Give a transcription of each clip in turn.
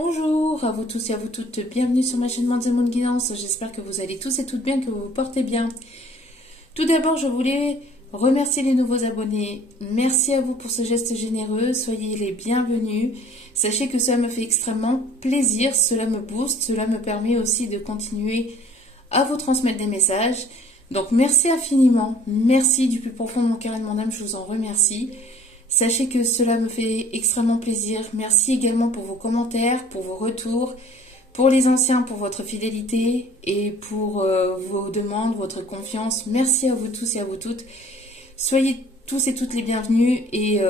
Bonjour à vous tous et à vous toutes, bienvenue sur ma chaîne Monde et Monde Guidance. J'espère que vous allez tous et toutes bien, que vous vous portez bien. Tout d'abord, je voulais remercier les nouveaux abonnés. Merci à vous pour ce geste généreux, soyez les bienvenus. Sachez que cela me fait extrêmement plaisir, cela me booste, cela me permet aussi de continuer à vous transmettre des messages. Donc merci infiniment, merci du plus profond de mon cœur et de mon âme, je vous en remercie. Sachez que cela me fait extrêmement plaisir. Merci également pour vos commentaires, pour vos retours, pour les anciens, pour votre fidélité et pour vos demandes, votre confiance. Merci à vous tous et à vous toutes. Soyez tous et toutes les bienvenus et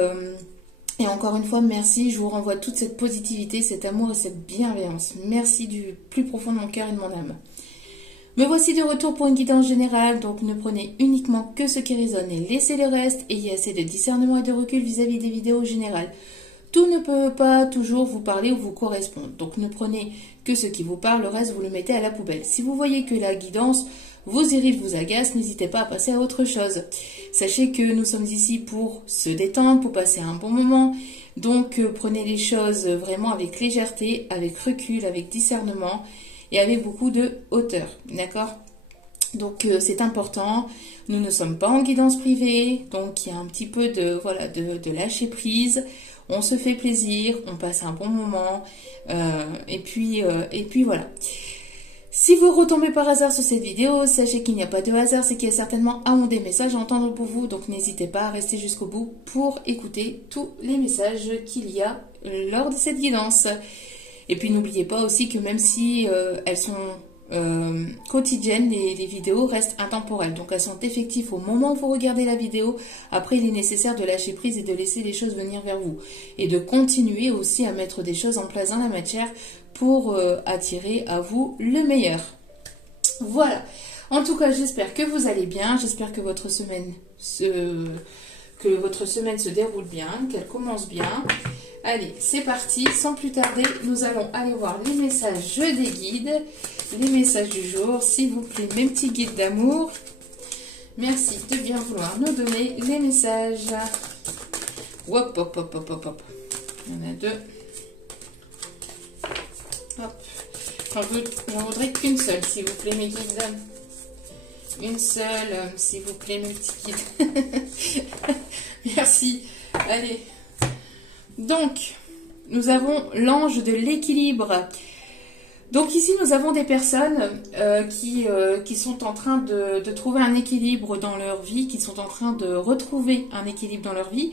encore une fois, merci. Je vous renvoie toute cette positivité, cet amour et cette bienveillance. Merci du plus profond de mon cœur et de mon âme. Me voici de retour pour une guidance générale, donc ne prenez uniquement que ce qui résonne et laissez le reste. Ayez assez de discernement et de recul vis-à-vis des vidéos générales. Tout ne peut pas toujours vous parler ou vous correspondre, donc ne prenez que ce qui vous parle, le reste vous le mettez à la poubelle. Si vous voyez que la guidance vous irrite, vous agace, n'hésitez pas à passer à autre chose. Sachez que nous sommes ici pour se détendre, pour passer un bon moment, donc prenez les choses vraiment avec légèreté, avec recul, avec discernement, et avec beaucoup de hauteur, d'accord? Donc c'est important, nous ne sommes pas en guidance privée, donc il y a un petit peu de, voilà, de lâcher prise, on se fait plaisir, on passe un bon moment, et puis voilà. Si vous retombez par hasard sur cette vidéo, sachez qu'il n'y a pas de hasard, c'est qu'il y a certainement un ou des messages à entendre pour vous, donc n'hésitez pas à rester jusqu'au bout pour écouter tous les messages qu'il y a lors de cette guidance. Et puis n'oubliez pas aussi que même si elles sont quotidiennes, les vidéos restent intemporelles. Donc elles sont effectives au moment où vous regardez la vidéo. Après, il est nécessaire de lâcher prise et de laisser les choses venir vers vous. Et de continuer aussi à mettre des choses en place dans la matière pour attirer à vous le meilleur. Voilà. En tout cas, j'espère que vous allez bien. J'espère que votre semaine se déroule bien, qu'elle commence bien. Allez, c'est parti, sans plus tarder, nous allons aller voir les messages des guides, les messages du jour, s'il vous plaît, mes petits guides d'amour. Merci de bien vouloir nous donner les messages. Hop, hop, hop, hop, hop, hop. Il y en a deux. Hop. J'en voudrais qu'une seule, s'il vous plaît, mes guides. Une seule, s'il vous plaît, mes petits guides. Merci. Allez. Donc, nous avons l'ange de l'équilibre. Donc ici, nous avons des personnes qui sont en train de trouver un équilibre dans leur vie, qui sont en train de retrouver un équilibre dans leur vie.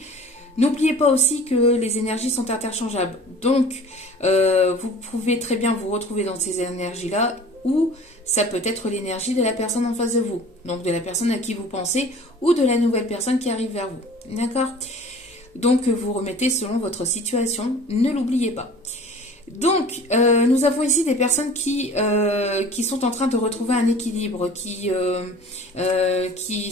N'oubliez pas aussi que les énergies sont interchangeables. Donc, vous pouvez très bien vous retrouver dans ces énergies-là, ou ça peut être l'énergie de la personne en face de vous. Donc, de la personne à qui vous pensez, ou de la nouvelle personne qui arrive vers vous. D'accord ? Donc, vous remettez selon votre situation, ne l'oubliez pas. Donc, nous avons ici des personnes qui sont en train de retrouver un équilibre, qui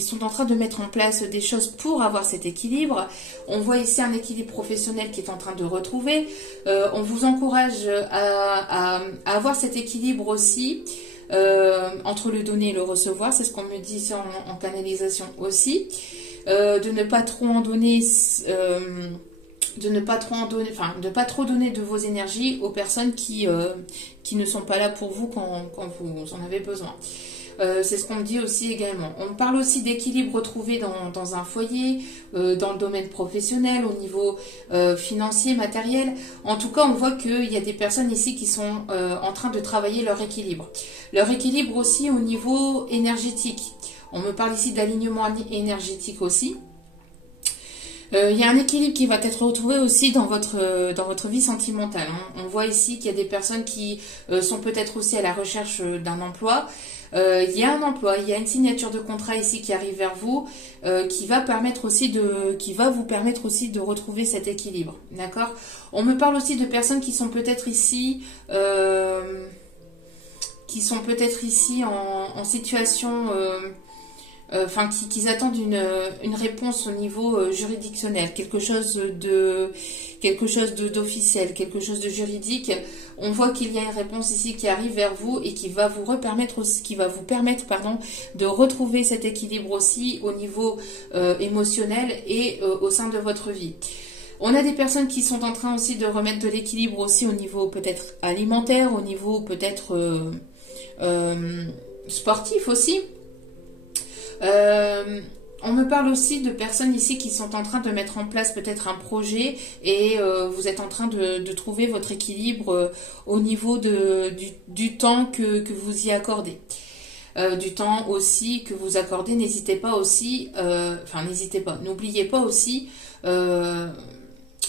sont en train de mettre en place des choses pour avoir cet équilibre. On voit ici un équilibre professionnel qui est en train de retrouver. On vous encourage à avoir cet équilibre aussi entre le donner et le recevoir. C'est ce qu'on me dit ici en canalisation aussi. De ne pas trop en donner, de ne pas trop donner de vos énergies aux personnes qui ne sont pas là pour vous quand vous en avez besoin. C'est ce qu'on me dit aussi également. On parle aussi d'équilibre retrouvé dans un foyer, dans le domaine professionnel, au niveau financier, matériel. En tout cas, on voit qu'il y a des personnes ici qui sont en train de travailler leur équilibre. Leur équilibre aussi au niveau énergétique. On me parle ici d'alignement énergétique aussi. Il y a un équilibre qui va être retrouvé aussi dans votre vie sentimentale. Hein. On voit ici qu'il y a des personnes qui sont peut-être aussi à la recherche d'un emploi. Il y a un emploi, il y a une signature de contrat ici qui arrive vers vous, qui va vous permettre aussi de retrouver cet équilibre. D'accord ? On me parle aussi de personnes qui sont peut-être ici... en situation... qui attendent une réponse au niveau juridictionnel, quelque chose d'officiel, quelque chose de juridique. On voit qu'il y a une réponse ici qui arrive vers vous et qui va vous permettre de retrouver cet équilibre aussi au niveau émotionnel et au sein de votre vie. On a des personnes qui sont en train aussi de remettre de l'équilibre aussi au niveau peut-être alimentaire, au niveau peut-être sportif aussi. On me parle aussi de personnes ici qui sont en train de mettre en place peut-être un projet et vous êtes en train de trouver votre équilibre au niveau du temps que vous y accordez. Du temps aussi que vous accordez, n'hésitez pas aussi, n'hésitez pas, n'oubliez pas aussi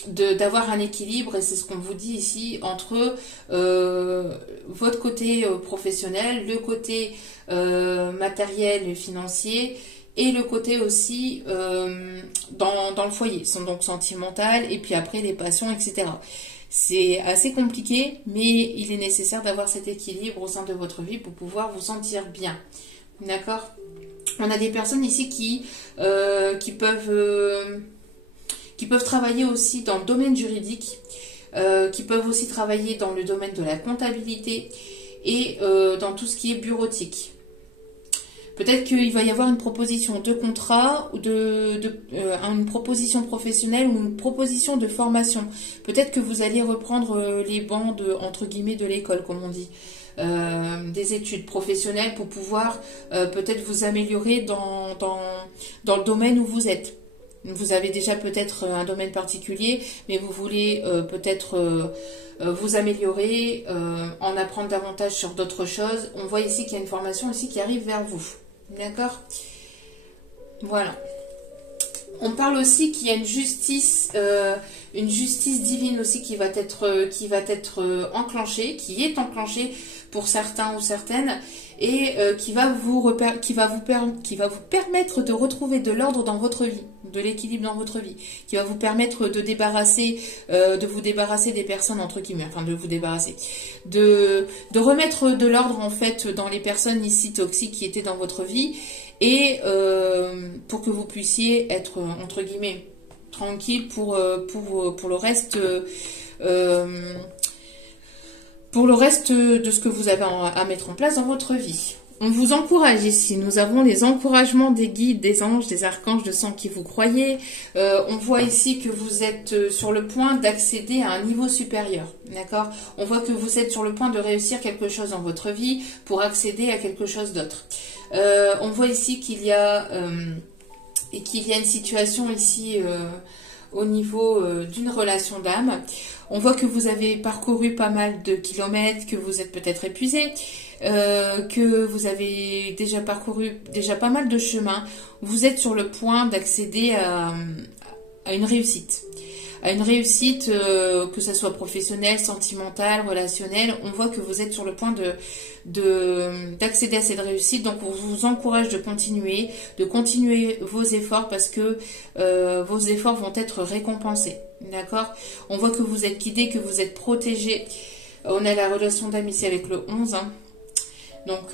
d'avoir un équilibre, et c'est ce qu'on vous dit ici, entre votre côté professionnel, le côté matériel et financier, et le côté aussi dans le foyer, donc sentimental, et puis après les passions, etc. C'est assez compliqué, mais il est nécessaire d'avoir cet équilibre au sein de votre vie pour pouvoir vous sentir bien. D'accord? On a des personnes ici qui peuvent travailler aussi dans le domaine juridique, qui peuvent aussi travailler dans le domaine de la comptabilité et dans tout ce qui est bureautique. Peut-être qu'il va y avoir une proposition de contrat, ou une proposition professionnelle ou une proposition de formation. Peut-être que vous allez reprendre les bancs entre guillemets de l'école, comme on dit, des études professionnelles pour pouvoir peut-être vous améliorer dans le domaine où vous êtes. Vous avez déjà peut-être un domaine particulier, mais vous voulez peut-être vous améliorer, en apprendre davantage sur d'autres choses. On voit ici qu'il y a une formation aussi qui arrive vers vous. D'accord? Voilà. On parle aussi qu'il y a une justice divine aussi qui va être enclenchée, qui est enclenchée pour certains ou certaines, et qui va vous permettre de retrouver de l'ordre dans votre vie, de l'équilibre dans votre vie, qui va vous permettre de vous débarrasser des personnes entre guillemets, de remettre de l'ordre en fait dans les personnes ici toxiques qui étaient dans votre vie, et pour que vous puissiez être entre guillemets tranquille pour le reste. Pour le reste de ce que vous avez à mettre en place dans votre vie. On vous encourage ici. Nous avons les encouragements des guides, des anges, des archanges de sang qui vous croyez. On voit ici que vous êtes sur le point d'accéder à un niveau supérieur. D'accord? On voit que vous êtes sur le point de réussir quelque chose dans votre vie pour accéder à quelque chose d'autre. On voit ici qu'il y a une situation ici au niveau d'une relation d'âme. On voit que vous avez parcouru pas mal de kilomètres, que vous êtes peut-être épuisé, que vous avez déjà parcouru pas mal de chemins. Vous êtes sur le point d'accéder à une réussite. À une réussite, que ce soit professionnelle, sentimentale, relationnelle. On voit que vous êtes sur le point d'accéder à cette réussite. Donc on vous encourage de continuer vos efforts, parce que vos efforts vont être récompensés. D'accord? On voit que vous êtes guidé, que vous êtes protégé. On a la relation d'âme ici avec le 11. Hein. Donc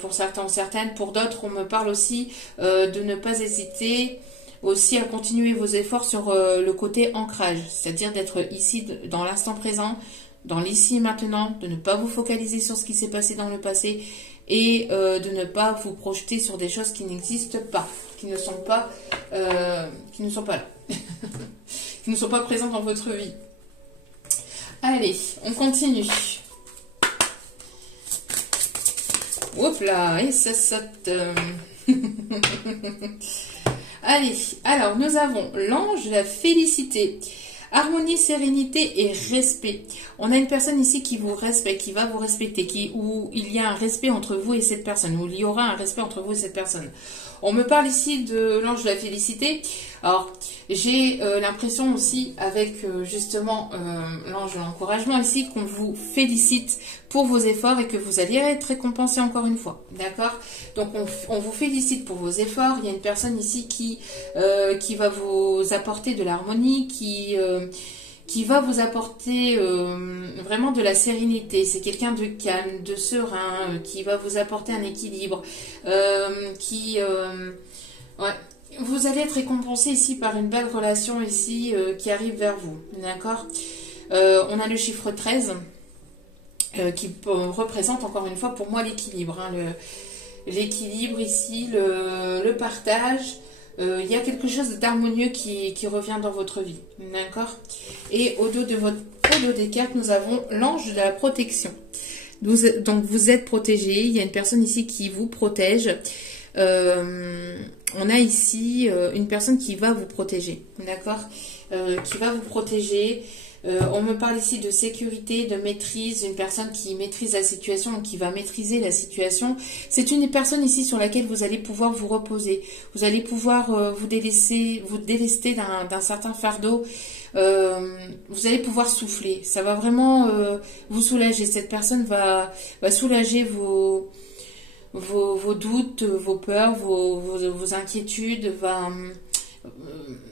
pour certains ou certaines, pour d'autres, on me parle aussi de ne pas hésiter aussi à continuer vos efforts sur le côté ancrage, c'est-à-dire d'être ici dans l'instant présent, dans l'ici et maintenant, de ne pas vous focaliser sur ce qui s'est passé dans le passé, et de ne pas vous projeter sur des choses qui n'existent pas, qui ne sont pas là, qui ne sont pas présentes dans votre vie. Allez, on continue. Hop là, et ça saute. Allez, alors nous avons l'ange de la félicité. Harmonie, sérénité et respect. On a une personne ici qui vous respecte, qui va vous respecter, où il y a un respect entre vous et cette personne, où il y aura un respect entre vous et cette personne. On me parle ici de l'ange de la félicité. Alors, j'ai l'impression aussi avec justement l'ange de l'encouragement ici qu'on vous félicite pour vos efforts et que vous allez être récompensé encore une fois. D'accord? Donc, on vous félicite pour vos efforts. Il y a une personne ici qui va vous apporter de l'harmonie, qui va vous apporter vraiment de la sérénité. C'est quelqu'un de calme, de serein, qui va vous apporter un équilibre, ouais. Vous allez être récompensé ici par une belle relation ici qui arrive vers vous. D'accord? On a le chiffre 13 qui représente encore une fois pour moi l'équilibre. Hein, l'équilibre ici, le partage, il y a quelque chose d'harmonieux qui revient dans votre vie. D'accord? Et au dos des cartes, nous avons l'ange de la protection. Donc vous êtes protégé, il y a une personne ici qui vous protège. On a ici une personne qui va vous protéger, d'accord, qui va vous protéger. On me parle ici de sécurité, de maîtrise, une personne qui maîtrise la situation, qui va maîtriser la situation. C'est une personne ici sur laquelle vous allez pouvoir vous reposer. Vous allez pouvoir vous délester d'un certain fardeau. Vous allez pouvoir souffler. Ça va vraiment vous soulager. Cette personne va soulager vos doutes, vos peurs, vos inquiétudes.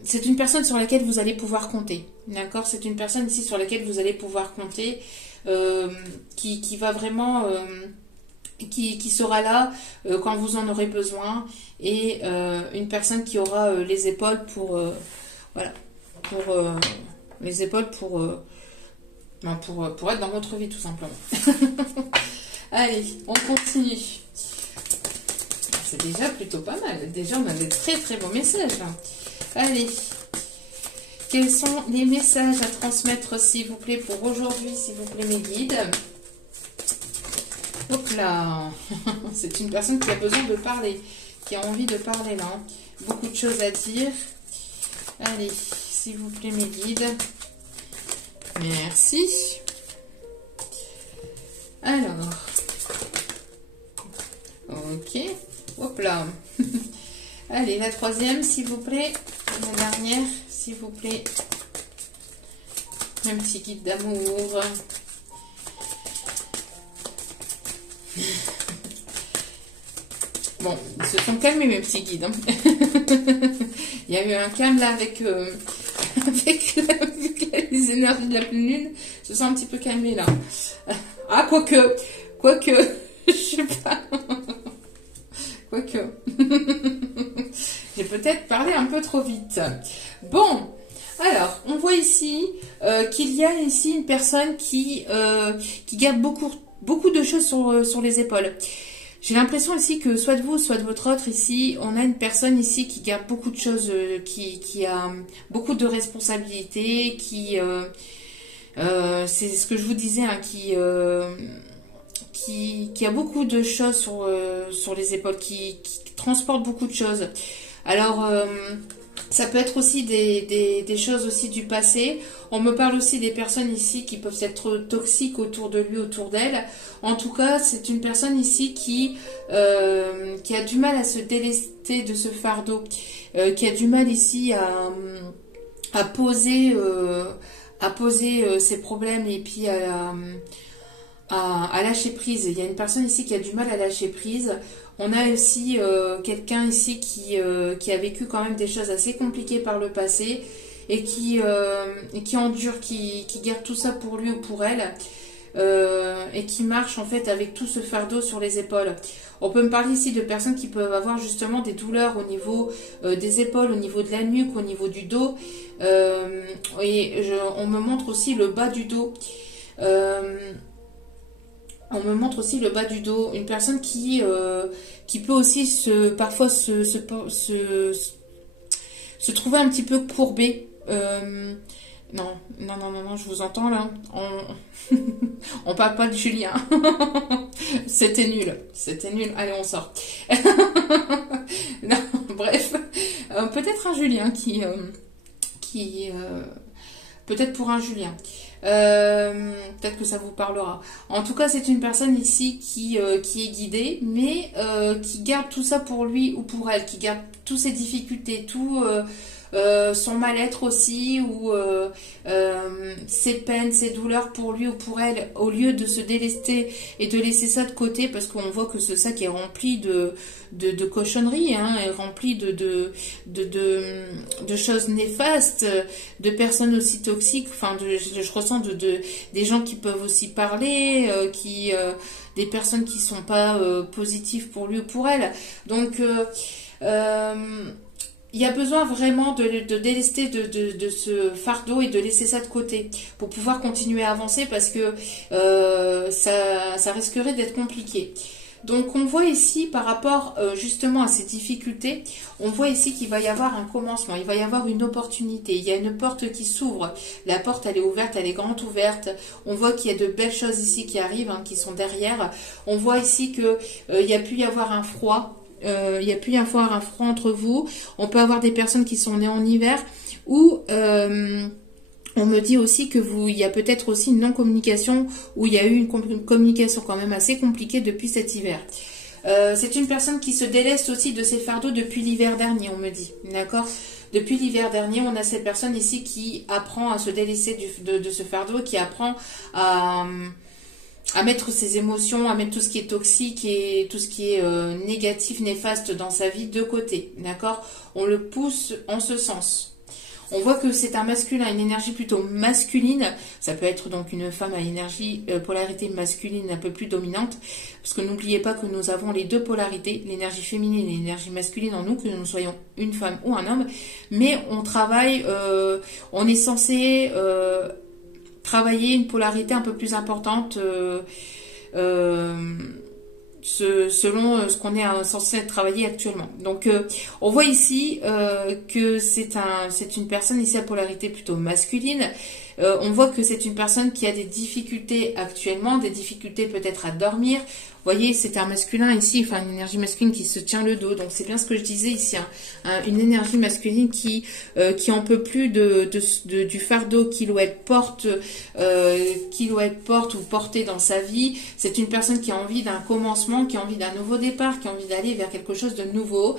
C'est une personne sur laquelle vous allez pouvoir compter. D'accord? C'est une personne ici sur laquelle vous allez pouvoir compter, qui va vraiment, qui sera là quand vous en aurez besoin, et une personne qui aura les épaules pour, voilà, les épaules pour être dans votre vie tout simplement. Allez, on continue. C'est déjà plutôt pas mal. Déjà, on a des très très beaux messages là. Allez. Quels sont les messages à transmettre, s'il vous plaît, pour aujourd'hui, s'il vous plaît, mes guides? Hop là. C'est une personne qui a besoin de parler, qui a envie de parler là. Beaucoup de choses à dire. Allez, s'il vous plaît, mes guides. Merci. Alors. Ok. Hop là. Allez, la troisième, s'il vous plaît. La dernière, s'il vous plaît. Un petit guide d'amour. Bon, ils se sont calmés, mes petits guides. Hein. Il y a eu un calme là avec les énergies de la pleine lune. Ils se sont un petit peu calmés là. Ah, quoique, je sais pas. Quoique. J'ai peut-être parlé un peu trop vite. Bon, alors, on voit ici qu'il y a ici une personne qui garde beaucoup de choses sur les épaules. J'ai l'impression ici que soit de vous, soit de votre autre ici, on a une personne ici qui garde beaucoup de choses, qui a beaucoup de responsabilités, c'est ce que je vous disais, hein, qui a beaucoup de choses sur les épaules, qui transporte beaucoup de choses. Alors, ça peut être aussi des choses aussi du passé. On me parle aussi des personnes ici qui peuvent être toxiques autour de lui, autour d'elle. En tout cas, c'est une personne ici qui a du mal à se délester de ce fardeau, qui a du mal ici à poser ses problèmes et puis à lâcher prise. Il y a une personne ici qui a du mal à lâcher prise. On a aussi quelqu'un ici qui a vécu quand même des choses assez compliquées par le passé et qui endure, qui garde tout ça pour lui ou pour elle, et qui marche en fait avec tout ce fardeau sur les épaules. On peut me parler ici de personnes qui peuvent avoir justement des douleurs au niveau des épaules, au niveau de la nuque, au niveau du dos, on me montre aussi le bas du dos. On me montre aussi le bas du dos, une personne qui peut aussi parfois se trouver un petit peu courbée. Non, je vous entends là. On parle pas de Julien. C'était nul. Allez, on sort. Non, bref, peut-être un Julien peut-être pour un Julien. Peut-être que ça vous parlera. En tout cas, c'est une personne ici qui est guidée, mais qui garde tout ça pour lui ou pour elle, qui garde toutes ses difficultés, tout son mal-être aussi, ou ses peines, ses douleurs pour lui ou pour elle, au lieu de se délester et de laisser ça de côté, parce qu'on voit que ce sac est rempli de cochonneries, hein, est rempli de choses néfastes, de personnes aussi toxiques. Enfin, je ressens des gens qui peuvent aussi parler, des personnes qui sont pas positives pour lui ou pour elle. Donc il y a besoin vraiment de délester de ce fardeau et de laisser ça de côté pour pouvoir continuer à avancer, parce que ça risquerait d'être compliqué. Donc on voit ici par rapport justement à ces difficultés, on voit ici qu'il va y avoir un commencement, il va y avoir une opportunité, il y a une porte qui s'ouvre, la porte elle est ouverte, elle est grande ouverte, on voit qu'il y a de belles choses ici qui arrivent, hein, qui sont derrière, on voit ici que il y a pu y avoir un froid, il y a pu y avoir un froid entre vous, on peut avoir des personnes qui sont nées en hiver, ou on me dit aussi que il y a peut-être aussi une non-communication où il y a eu une communication quand même assez compliquée depuis cet hiver. C'est une personne qui se déleste aussi de ses fardeaux depuis l'hiver dernier, on me dit. D'accord? Depuis l'hiver dernier, on a cette personne ici qui apprend à se délaisser de ce fardeau, qui apprend à mettre ses émotions, à mettre tout ce qui est toxique et tout ce qui est négatif, néfaste dans sa vie de côté. D'accord? On le pousse en ce sens. On voit que c'est un masculin, une énergie plutôt masculine. Ça peut être donc une femme à énergie, polarité masculine un peu plus dominante. Parce que n'oubliez pas que nous avons les deux polarités, l'énergie féminine et l'énergie masculine en nous, que nous soyons une femme ou un homme. Mais on travaille, on est censé travailler une polarité un peu plus importante selon ce qu'on est censé travailler actuellement. Donc on voit ici que c'est une personne ici à polarité plutôt masculine. On voit que c'est une personne qui a des difficultés actuellement, des difficultés peut-être à dormir. Vous voyez, c'est un masculin ici, enfin une énergie masculine qui se tient le dos. Donc c'est bien ce que je disais ici, hein, une énergie masculine qui en peut plus du fardeau qu'il ou elle porte, ou porter dans sa vie. C'est une personne qui a envie d'un commencement, qui a envie d'un nouveau départ, qui a envie d'aller vers quelque chose de nouveau,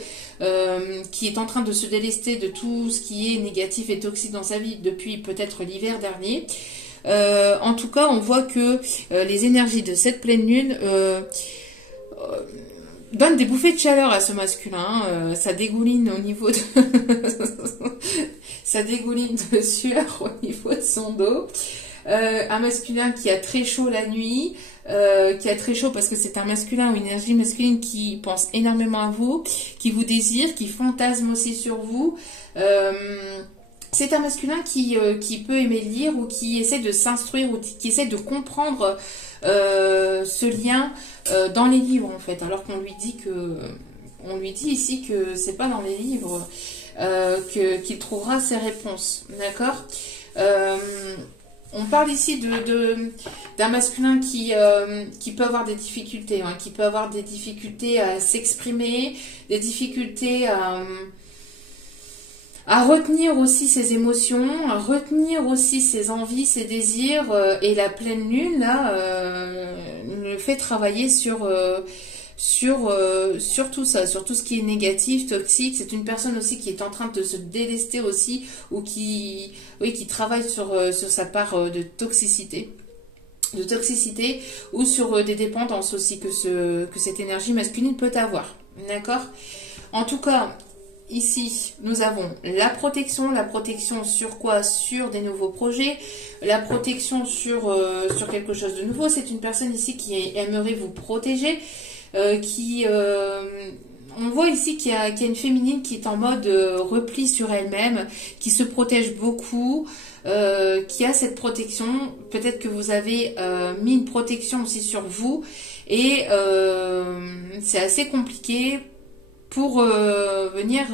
qui est en train de se délester de tout ce qui est négatif et toxique dans sa vie depuis peut-être l'hiver dernier. En tout cas, on voit que les énergies de cette pleine lune donnent des bouffées de chaleur à ce masculin. Ça dégouline au niveau de ça dégouline de sueur au niveau de son dos. Un masculin qui a très chaud la nuit, qui a très chaud parce que c'est un masculin ou une énergie masculine qui pense énormément à vous, qui vous désire, qui fantasme aussi sur vous. C'est un masculin qui peut aimer lire ou qui essaie de s'instruire ou qui essaie de comprendre ce lien dans les livres en fait, alors qu'on lui dit ici que c'est pas dans les livres qu'il trouvera ses réponses, d'accord. On parle ici d'un masculin qui peut avoir des difficultés, hein, qui peut avoir des difficultés à s'exprimer, des difficultés à retenir aussi ses émotions, à retenir aussi ses envies, ses désirs, et la pleine lune là le fait travailler sur tout ça, sur tout ce qui est négatif, toxique. C'est une personne aussi qui est en train de se délester aussi, ou qui travaille sur sa part de toxicité, ou sur des dépendances aussi que cette énergie masculine peut avoir, d'accord. En tout cas, ici, nous avons la protection sur quoi? Sur des nouveaux projets, la protection sur quelque chose de nouveau. C'est une personne ici qui aimerait vous protéger, on voit ici qu'il y a une féminine qui est en mode repli sur elle-même, qui se protège beaucoup, qui a cette protection. Peut-être que vous avez mis une protection aussi sur vous, et c'est assez compliqué pour venir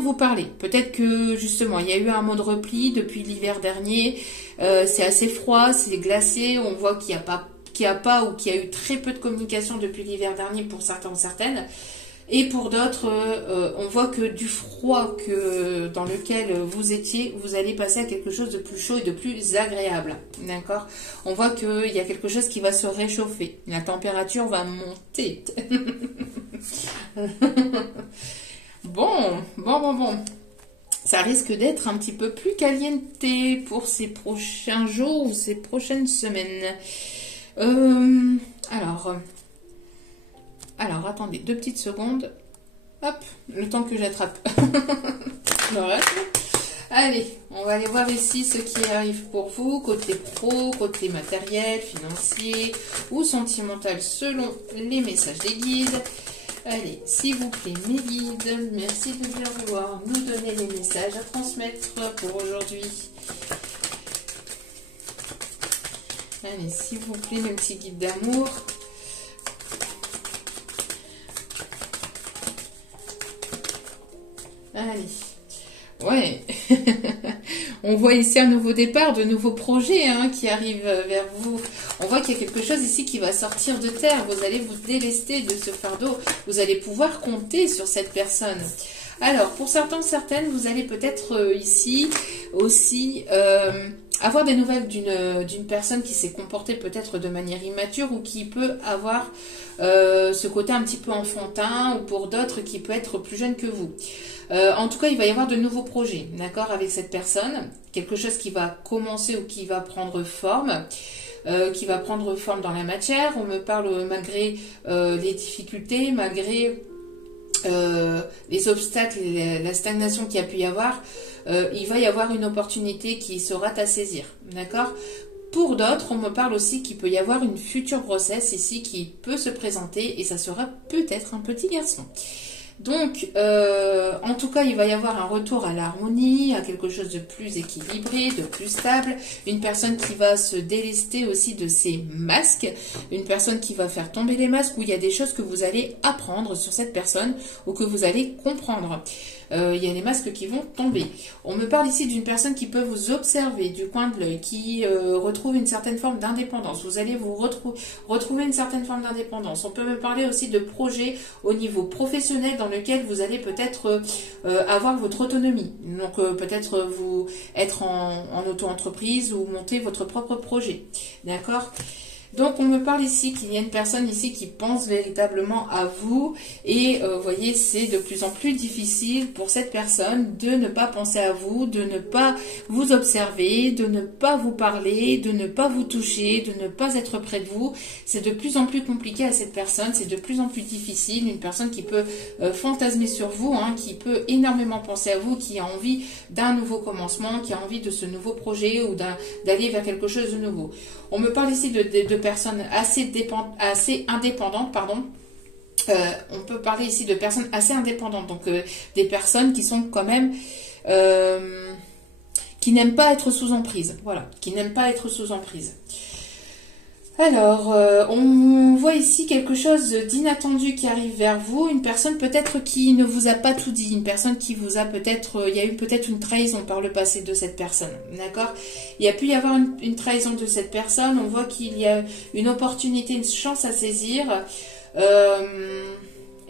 vous parler. Peut-être que justement il y a eu un mot de repli depuis l'hiver dernier, c'est assez froid, c'est glacé, on voit qu'il y a eu très peu de communication depuis l'hiver dernier pour certains ou certaines, et pour d'autres on voit que du froid dans lequel vous étiez, vous allez passer à quelque chose de plus chaud et de plus agréable, d'accord. On voit qu'il y a quelque chose qui va se réchauffer, la température va monter. Bon, ça risque d'être un petit peu plus caliente pour ces prochains jours ou ces prochaines semaines. Alors, attendez 2 petites secondes. Hop, le temps que j'attrape. Voilà. Allez, on va aller voir ici ce qui arrive pour vous, côté pro, côté matériel, financier ou sentimental, selon les messages des guides. Allez, s'il vous plaît, mes guides, merci de bien vouloir nous donner les messages à transmettre pour aujourd'hui. Allez, s'il vous plaît, mes petits guides d'amour, Allez. Ouais. On voit ici un nouveau départ, de nouveaux projets hein, qui arrivent vers vous. On voit qu'il y a quelque chose ici qui va sortir de terre. Vous allez vous délester de ce fardeau. Vous allez pouvoir compter sur cette personne. Alors, pour certains, certaines, vous allez peut-être ici aussi avoir des nouvelles d'une personne qui s'est comportée peut-être de manière immature ou qui peut avoir ce côté un petit peu enfantin ou pour d'autres qui peut être plus jeune que vous. En tout cas, il va y avoir de nouveaux projets, d'accord, avec cette personne. Quelque chose qui va commencer ou qui va prendre forme. Dans la matière. On me parle malgré les difficultés, malgré les obstacles et la stagnation qu'il y a pu y avoir, il va y avoir une opportunité qui sera à saisir, d'accord. Pour d'autres, on me parle aussi qu'il peut y avoir une future grossesse ici qui peut se présenter et ça sera peut-être un petit garçon. Donc, en tout cas, il va y avoir un retour à l'harmonie, à quelque chose de plus équilibré, de plus stable. Une personne qui va se délester aussi de ses masques. Une personne qui va faire tomber les masques où il y a des choses que vous allez apprendre sur cette personne ou que vous allez comprendre. Il y a les masques qui vont tomber. On me parle ici d'une personne qui peut vous observer du coin de l'œil, qui retrouve une certaine forme d'indépendance. Vous allez vous retrouver une certaine forme d'indépendance. On peut me parler aussi de projets au niveau professionnel dans lequel vous allez peut-être avoir votre autonomie. Donc peut-être vous être en auto-entreprise ou monter votre propre projet. D'accord ? Donc, on me parle ici qu'il y a une personne ici qui pense véritablement à vous et vous voyez, c'est de plus en plus difficile pour cette personne de ne pas penser à vous, de ne pas vous observer, de ne pas vous parler, de ne pas vous toucher, de ne pas être près de vous. C'est de plus en plus compliqué à cette personne, c'est de plus en plus difficile. Une personne qui peut fantasmer sur vous, hein, qui peut énormément penser à vous, qui a envie d'un nouveau commencement, qui a envie de ce nouveau projet ou d'aller vers quelque chose de nouveau. On me parle ici de personnes assez indépendantes, pardon. On peut parler ici de personnes assez indépendantes, donc des personnes qui sont quand même qui n'aiment pas être sous emprise, voilà, qui n'aiment pas être sous emprise. Alors, on voit ici quelque chose d'inattendu qui arrive vers vous, une personne peut-être qui ne vous a pas tout dit, une personne qui vous a peut-être, il y a eu peut-être une trahison par le passé de cette personne, d'accord? Il y a pu y avoir une trahison de cette personne, on voit qu'il y a une opportunité, une chance à saisir,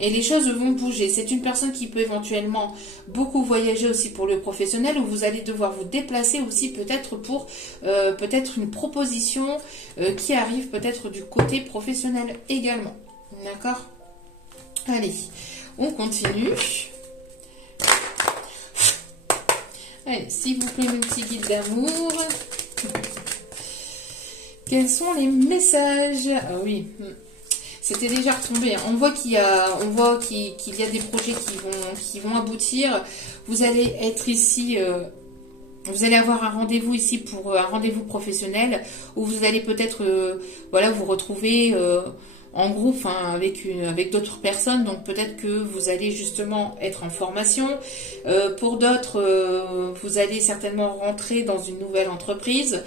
et les choses vont bouger. C'est une personne qui peut éventuellement beaucoup voyager aussi pour le professionnel, où vous allez devoir vous déplacer aussi peut-être pour peut-être une proposition qui arrive peut-être du côté professionnel également. D'accord ? Allez, on continue. Allez, s'il vous plaît, mon petit guide d'amour. Quels sont les messages ? Ah oui. C'était déjà retombé. On voit qu'il y a des projets qui vont aboutir. Vous allez être ici, vous allez avoir un rendez-vous ici pour un rendez-vous professionnel où vous allez peut-être, voilà, vous retrouver en groupe, enfin, avec d'autres personnes. Donc peut-être que vous allez justement être en formation. Pour d'autres, vous allez certainement rentrer dans une nouvelle entreprise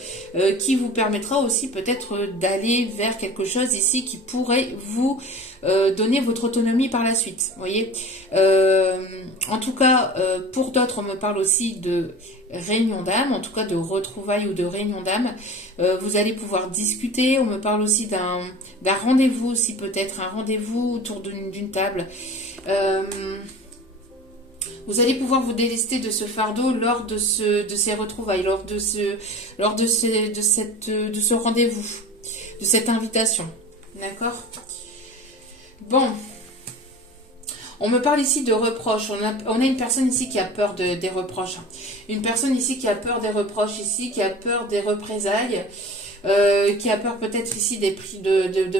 qui vous permettra aussi peut-être d'aller vers quelque chose ici qui pourrait vous donner votre autonomie par la suite. Vous voyez, en tout cas, pour d'autres, on me parle aussi de réunion d'âme, en tout cas de retrouvailles ou de réunion d'âme. Vous allez pouvoir discuter. On me parle aussi d'un rendez-vous aussi, peut-être un rendez-vous autour d'une table. Vous allez pouvoir vous délester de ce fardeau lors de ces retrouvailles, lors de ce rendez-vous, de cette invitation. D'accord ? Bon. On me parle ici de reproches. On a une personne ici qui a peur des reproches. Une personne ici qui a peur des reproches ici, qui a peur des représailles, qui a peur peut-être ici de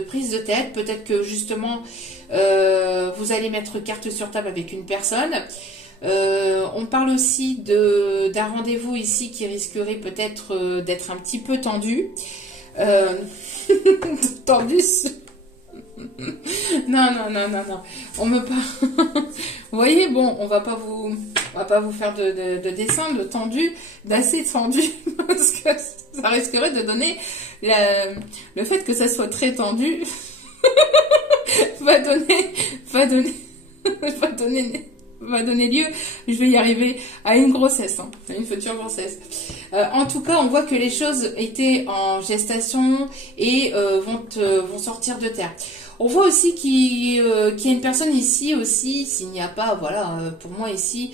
prise de tête. Peut-être que justement, vous allez mettre carte sur table avec une personne. On parle aussi d'un rendez-vous ici qui risquerait peut-être d'être un petit peu tendu. Tendu. Non. On me parle. Vous voyez, bon, on va pas vous faire de dessin de tendu, d'assez tendu, parce que ça risquerait de donner le fait que ça soit très tendu va donner va donner lieu, je vais y arriver, à une grossesse, hein, à une future grossesse. En tout cas, on voit que les choses étaient en gestation et vont sortir de terre. On voit aussi qu'il y a une personne ici aussi, s'il n'y a pas, voilà, pour moi ici,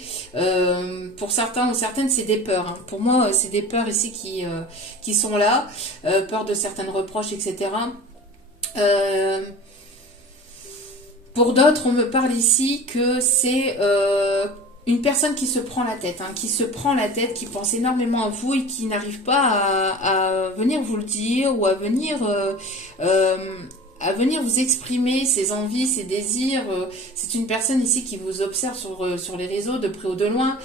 pour certains ou certaines, c'est des peurs. Hein. Pour moi, c'est des peurs ici qui sont là, peur de certaines reproches, etc. Pour d'autres, on me parle ici que c'est une personne qui se prend la tête, hein, qui pense énormément à vous et qui n'arrive pas à venir vous le dire ou à venir vous exprimer ses envies, ses désirs. C'est une personne ici qui vous observe sur les réseaux, de près ou de loin.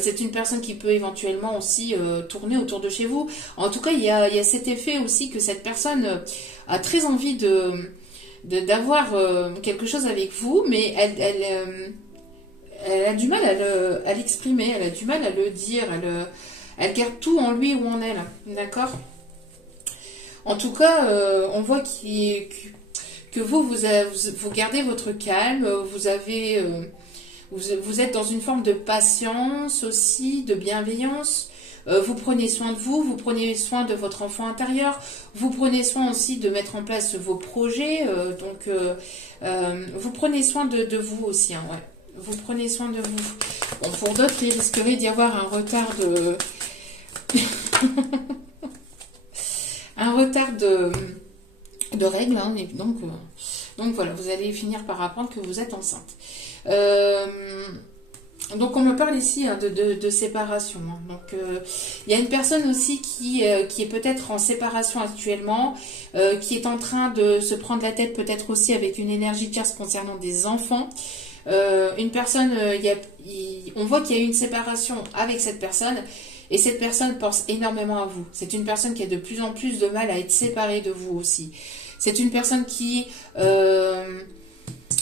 C'est une personne qui peut éventuellement aussi tourner autour de chez vous. En tout cas, il y a cet effet aussi que cette personne a très envie d'avoir quelque chose avec vous, mais elle a du mal à l'exprimer, elle a du mal à le dire, elle garde tout en lui ou en elle, d'accord? En tout cas, on voit que vous gardez votre calme, vous êtes dans une forme de patience aussi, de bienveillance. Vous prenez soin de vous, vous prenez soin de votre enfant intérieur, vous prenez soin aussi de mettre en place vos projets, vous prenez soin de vous aussi, hein, ouais. Vous prenez soin de vous. Bon, pour d'autres, il risquerait d'y avoir un retard de... un retard de règles, hein, et donc voilà, vous allez finir par apprendre que vous êtes enceinte. Donc on me parle ici, hein, de séparation. Hein. Donc il y a une personne aussi qui est peut-être en séparation actuellement, qui est en train de se prendre la tête peut-être aussi avec une énergie tierce concernant des enfants. Une personne, on voit qu'il y a eu une séparation avec cette personne. Et cette personne pense énormément à vous. C'est une personne qui a de plus en plus de mal à être séparée de vous aussi. C'est une personne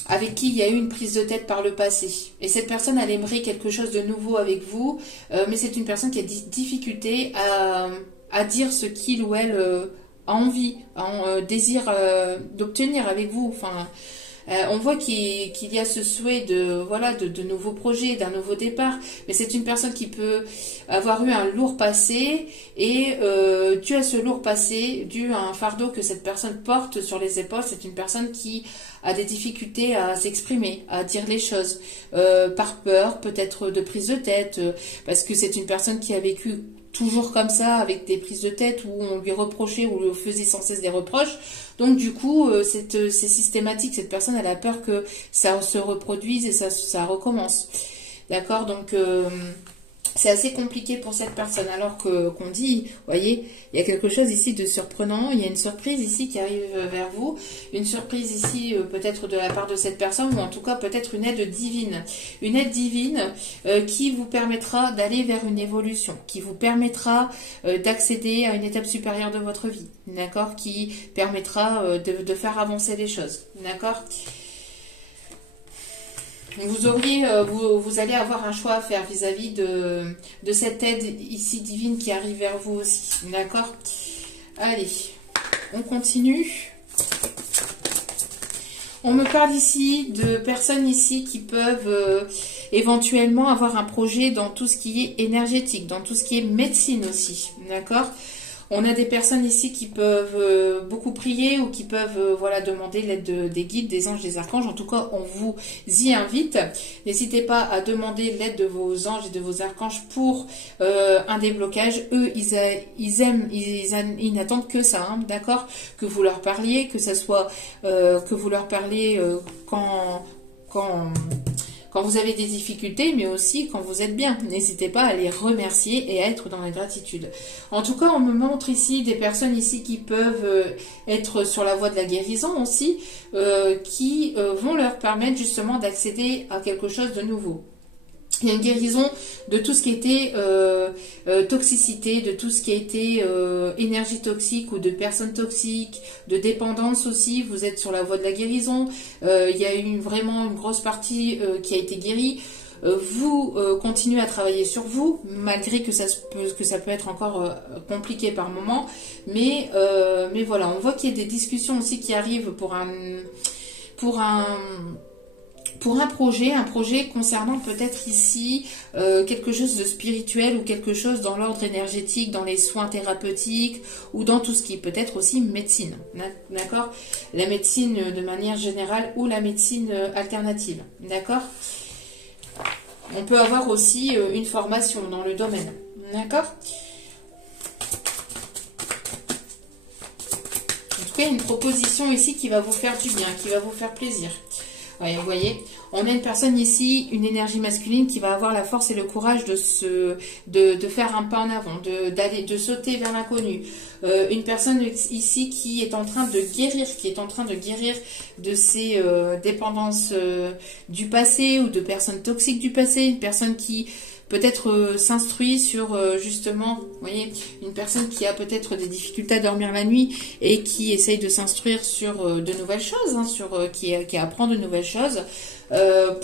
avec qui il y a eu une prise de tête par le passé. Et cette personne, elle aimerait quelque chose de nouveau avec vous, mais c'est une personne qui a des difficultés à dire ce qu'il ou elle a envie, désire d'obtenir avec vous. Enfin, on voit qu'il y a ce souhait de nouveaux projets, d'un nouveau départ, mais c'est une personne qui peut avoir eu un lourd passé et dû à ce lourd passé, dû à un fardeau que cette personne porte sur les épaules, c'est une personne qui a des difficultés à s'exprimer, à dire les choses, par peur, peut-être de prise de tête, parce que c'est une personne qui a vécu toujours comme ça, avec des prises de tête où on lui reprochait ou lui faisait sans cesse des reproches. Donc du coup, c'est systématique. Cette personne, elle a peur que ça se reproduise et ça recommence. D'accord? Donc c'est assez compliqué pour cette personne. Alors qu'on dit, vous voyez, il y a quelque chose ici de surprenant. Il y a une surprise ici qui arrive vers vous. Une surprise ici peut-être de la part de cette personne, ou en tout cas peut-être une aide divine. Une aide divine qui vous permettra d'aller vers une évolution, qui vous permettra d'accéder à une étape supérieure de votre vie. D'accord? Qui permettra de faire avancer les choses. D'accord? Vous allez avoir un choix à faire vis-à-vis de cette aide ici divine qui arrive vers vous aussi. D'accord? Allez, on continue. On me parle ici de personnes ici qui peuvent éventuellement avoir un projet dans tout ce qui est énergétique, dans tout ce qui est médecine aussi. D'accord? On a des personnes ici qui peuvent beaucoup prier ou qui peuvent demander l'aide des guides, des anges, des archanges. En tout cas, on vous y invite. N'hésitez pas à demander l'aide de vos anges et de vos archanges pour un déblocage. Eux, ils n'attendent que ça, hein, d'accord? Que vous leur parliez, que ça soit que vous leur parliez quand vous avez des difficultés, mais aussi quand vous êtes bien. N'hésitez pas à les remercier et à être dans la gratitude. En tout cas, on me montre ici des personnes ici qui peuvent être sur la voie de la guérison aussi, qui vont leur permettre justement d'accéder à quelque chose de nouveau. Il y a une guérison de tout ce qui était toxicité, de tout ce qui a été énergie toxique ou de personnes toxiques, de dépendance aussi. Vous êtes sur la voie de la guérison. Il y a eu vraiment une grosse partie qui a été guérie. Vous continuez à travailler sur vous, malgré que ça peut être encore compliqué par moment. Mais voilà, on voit qu'il y a des discussions aussi qui arrivent pour pour un projet concernant peut-être ici quelque chose de spirituel ou quelque chose dans l'ordre énergétique, dans les soins thérapeutiques ou dans tout ce qui peut être aussi médecine, d'accord? La médecine de manière générale ou la médecine alternative, d'accord? On peut avoir aussi une formation dans le domaine, d'accord? En tout cas, une proposition ici qui va vous faire du bien, qui va vous faire plaisir. Ouais, vous voyez, on a une personne ici, une énergie masculine qui va avoir la force et le courage de faire un pas en avant, de sauter vers l'inconnu. Une personne ici qui est en train de guérir, de ses dépendances du passé ou de personnes toxiques du passé, une personne qui peut-être s'instruit sur justement, vous voyez, une personne qui a peut-être des difficultés à dormir la nuit et qui essaye de s'instruire sur de nouvelles choses, hein, qui apprend de nouvelles choses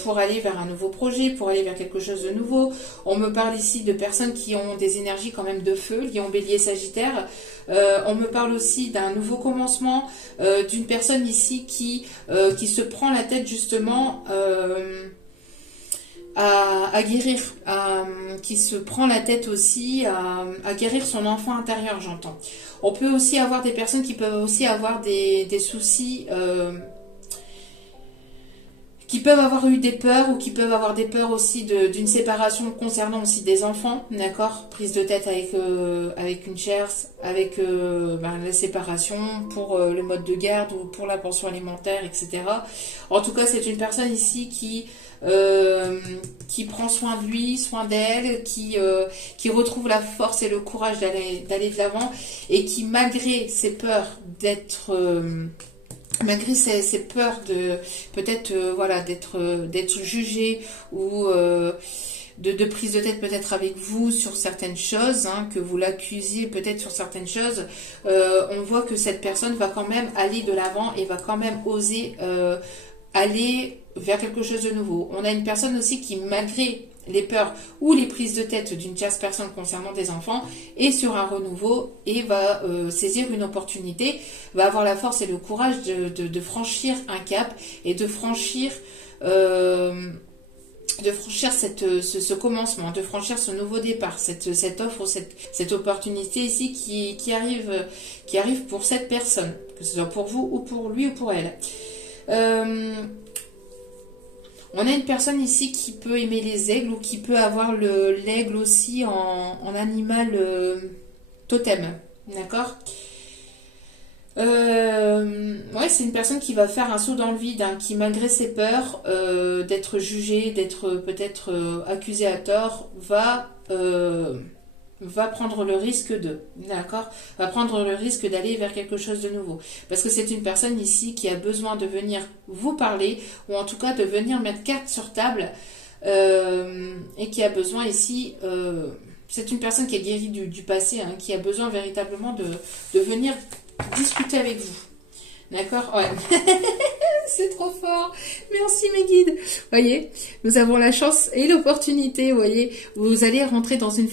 pour aller vers un nouveau projet, pour aller vers quelque chose de nouveau. On me parle ici de personnes qui ont des énergies quand même de feu, lion, bélier, sagittaire. On me parle aussi d'un nouveau commencement, d'une personne ici qui se prend la tête justement à guérir, qui se prend la tête aussi à guérir son enfant intérieur, j'entends. On peut aussi avoir des personnes qui peuvent aussi avoir des soucis, qui peuvent avoir eu des peurs ou qui peuvent avoir des peurs aussi d'une séparation concernant aussi des enfants, d'accord? Prise de tête avec une cherche, avec la séparation pour le mode de garde ou pour la pension alimentaire, etc. En tout cas, c'est une personne ici qui prend soin de lui, soin d'elle, qui retrouve la force et le courage d'aller de l'avant et qui, malgré ses peurs malgré ses peurs de peut-être voilà d'être jugé ou de prise de tête peut-être avec vous sur certaines choses, hein, que vous l'accusiez peut-être sur certaines choses, on voit que cette personne va quand même aller de l'avant et va quand même oser aller vers quelque chose de nouveau. On a une personne aussi qui, malgré les peurs ou les prises de tête d'une tierce personne concernant des enfants, est sur un renouveau et va saisir une opportunité, va avoir la force et le courage de franchir un cap et de franchir ce commencement, de franchir ce nouveau départ, cette offre, cette opportunité ici qui arrive pour cette personne, que ce soit pour vous ou pour lui ou pour elle. On a une personne ici qui peut aimer les aigles ou qui peut avoir l'aigle aussi en animal totem, d'accord? Ouais, c'est une personne qui va faire un saut dans le vide, hein, qui malgré ses peurs d'être jugée, d'être peut-être accusée à tort, va prendre le risque va prendre le risque d'aller vers quelque chose de nouveau. Parce que c'est une personne ici qui a besoin de venir vous parler, ou en tout cas de venir mettre carte sur table, et qui a besoin ici, c'est une personne qui est guérie du passé, hein, qui a besoin véritablement de venir discuter avec vous. D'accord? Ouais. C'est trop fort. Merci mes guides. Voyez, nous avons la chance et l'opportunité, voyez, vous allez rentrer dans une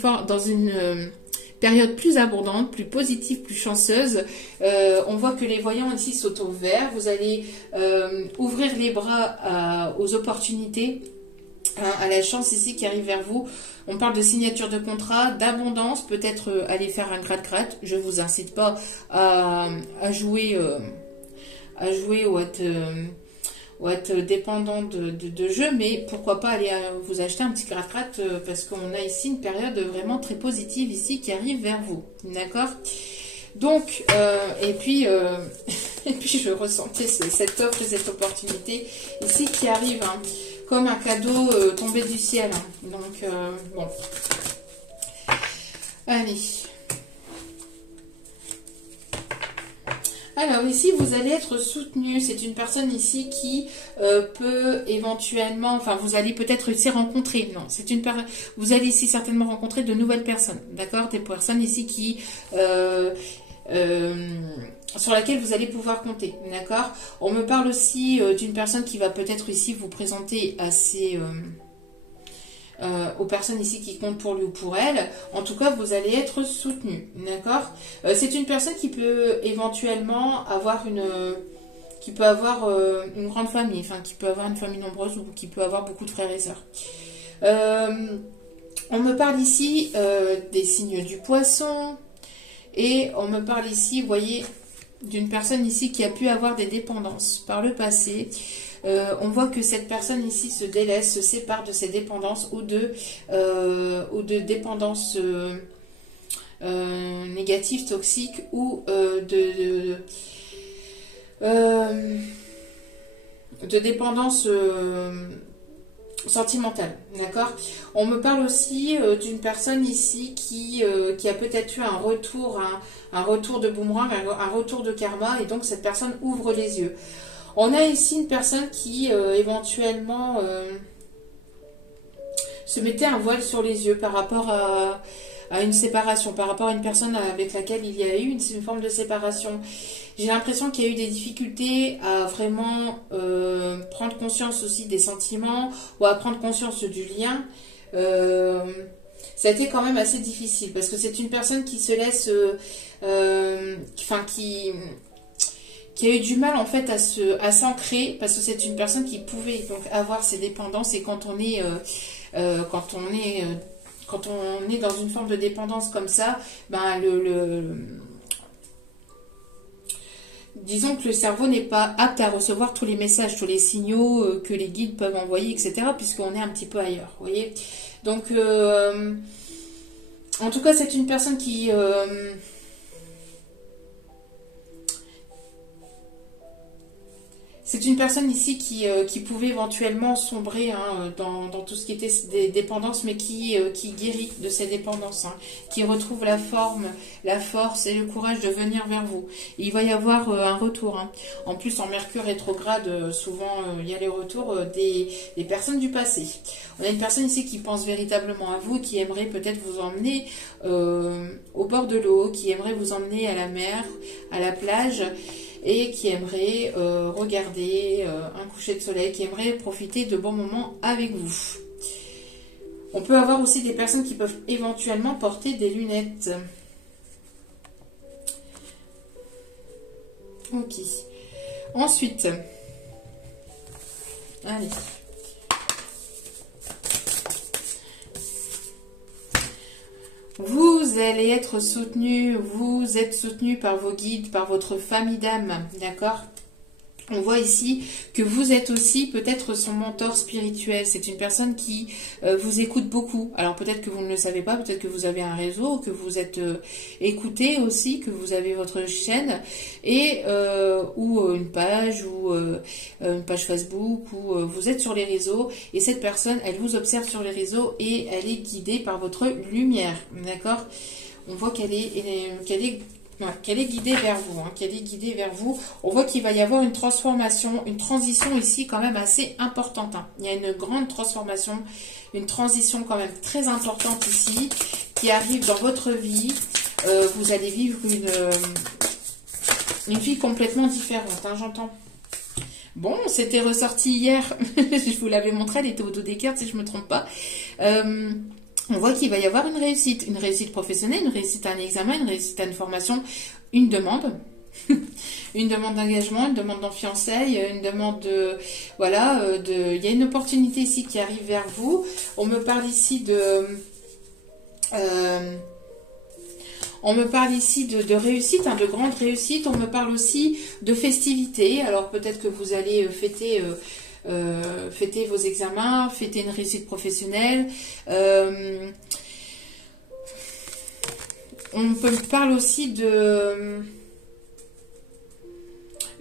période plus abondante, plus positive, plus chanceuse. On voit que les voyants ici sont au vert. Vous allez ouvrir les bras aux opportunités, hein, à la chance ici qui arrive vers vous. On parle de signature de contrat, d'abondance, peut-être aller faire un gratte-gratte. Je ne vous incite pas à jouer ou à être dépendant de jeu, mais pourquoi pas aller vous acheter un petit gratte-gratte, parce qu'on a ici une période vraiment très positive ici qui arrive vers vous, d'accord? Donc, et puis je ressentais cette offre et cette opportunité ici qui arrive, hein, comme un cadeau tombé du ciel, hein. Donc, bon. Allez. Alors ici, vous allez être soutenu. C'est une personne ici qui peut éventuellement, enfin vous allez peut-être ici rencontrer, non, c'est une personne, vous allez ici certainement rencontrer de nouvelles personnes, d'accord, des personnes ici qui sur laquelle vous allez pouvoir compter, d'accord. On me parle aussi d'une personne qui va peut-être ici vous présenter aux personnes ici qui comptent pour lui ou pour elle. En tout cas, vous allez être soutenu, d'accord. C'est une personne qui peut éventuellement avoir qui peut avoir une grande famille, enfin qui peut avoir une famille nombreuse ou qui peut avoir beaucoup de frères et sœurs. On me parle ici des signes du poisson et on me parle ici, vous voyez, d'une personne ici qui a pu avoir des dépendances par le passé. On voit que cette personne ici se délaisse, se sépare de ses dépendances ou de dépendances négatives, toxiques ou de dépendance sentimentale, d'accord. On me parle aussi d'une personne ici qui a peut-être eu un retour de boomerang, un retour de karma, et donc cette personne ouvre les yeux. On a ici une personne qui éventuellement se mettait un voile sur les yeux par rapport à une séparation, par rapport à une personne avec laquelle il y a eu une forme de séparation. J'ai l'impression qu'il y a eu des difficultés à vraiment prendre conscience aussi des sentiments ou à prendre conscience du lien. Ça a été quand même assez difficile parce que c'est une personne qui se laisse, qui a eu du mal en fait à s'ancrer parce que c'est une personne qui pouvait donc avoir ses dépendances, et quand on est dans une forme de dépendance comme ça, ben disons que le cerveau n'est pas apte à recevoir tous les messages, tous les signaux que les guides peuvent envoyer, etc., puisqu'on est un petit peu ailleurs, vous voyez. Donc, en tout cas, c'est une personne qui... c'est une personne ici qui pouvait éventuellement sombrer dans tout ce qui était des dépendances, mais qui guérit de ses dépendances, qui retrouve la forme, la force et le courage de venir vers vous. Et il va y avoir un retour. En plus, en Mercure rétrograde, souvent, il y a les retours des personnes du passé. On a une personne ici qui pense véritablement à vous, qui aimerait peut-être vous emmener au bord de l'eau, qui aimerait vous emmener à la mer, à la plage, et qui aimerait regarder un coucher de soleil, qui aimerait profiter de bons moments avec vous. On peut avoir aussi des personnes qui peuvent éventuellement porter des lunettes. Ok. Ensuite, allez. Vous allez être soutenu, vous êtes soutenu par vos guides, par votre famille d'âme, d'accord? On voit ici que vous êtes aussi peut-être son mentor spirituel. C'est une personne qui vous écoute beaucoup. Alors peut-être que vous ne le savez pas, peut-être que vous avez un réseau, que vous êtes écouté aussi, que vous avez votre chaîne et ou une page Facebook, ou vous êtes sur les réseaux et cette personne, elle vous observe sur les réseaux et elle est guidée par votre lumière, d'accord? On voit qu'elle est guidée vers vous, qu'elle est guidée vers vous. On voit qu'il va y avoir une transformation, une transition ici quand même assez importante. Il y a une grande transformation, une transition quand même très importante ici qui arrive dans votre vie. Vous allez vivre une vie complètement différente, j'entends. Bon, c'était ressorti hier, je vous l'avais montré, elle était au dos des cartes si je ne me trompe pas. On voit qu'il va y avoir une réussite professionnelle, une réussite à un examen, une réussite à une formation, une demande, une demande d'engagement, une demande d'en fiançailles, une demande de... Voilà, il y a une opportunité ici qui arrive vers vous. On me parle ici de... réussite, de grande réussite. On me parle aussi de festivités. Alors peut-être que vous allez fêter vos examens, fêter une réussite professionnelle. On me parle aussi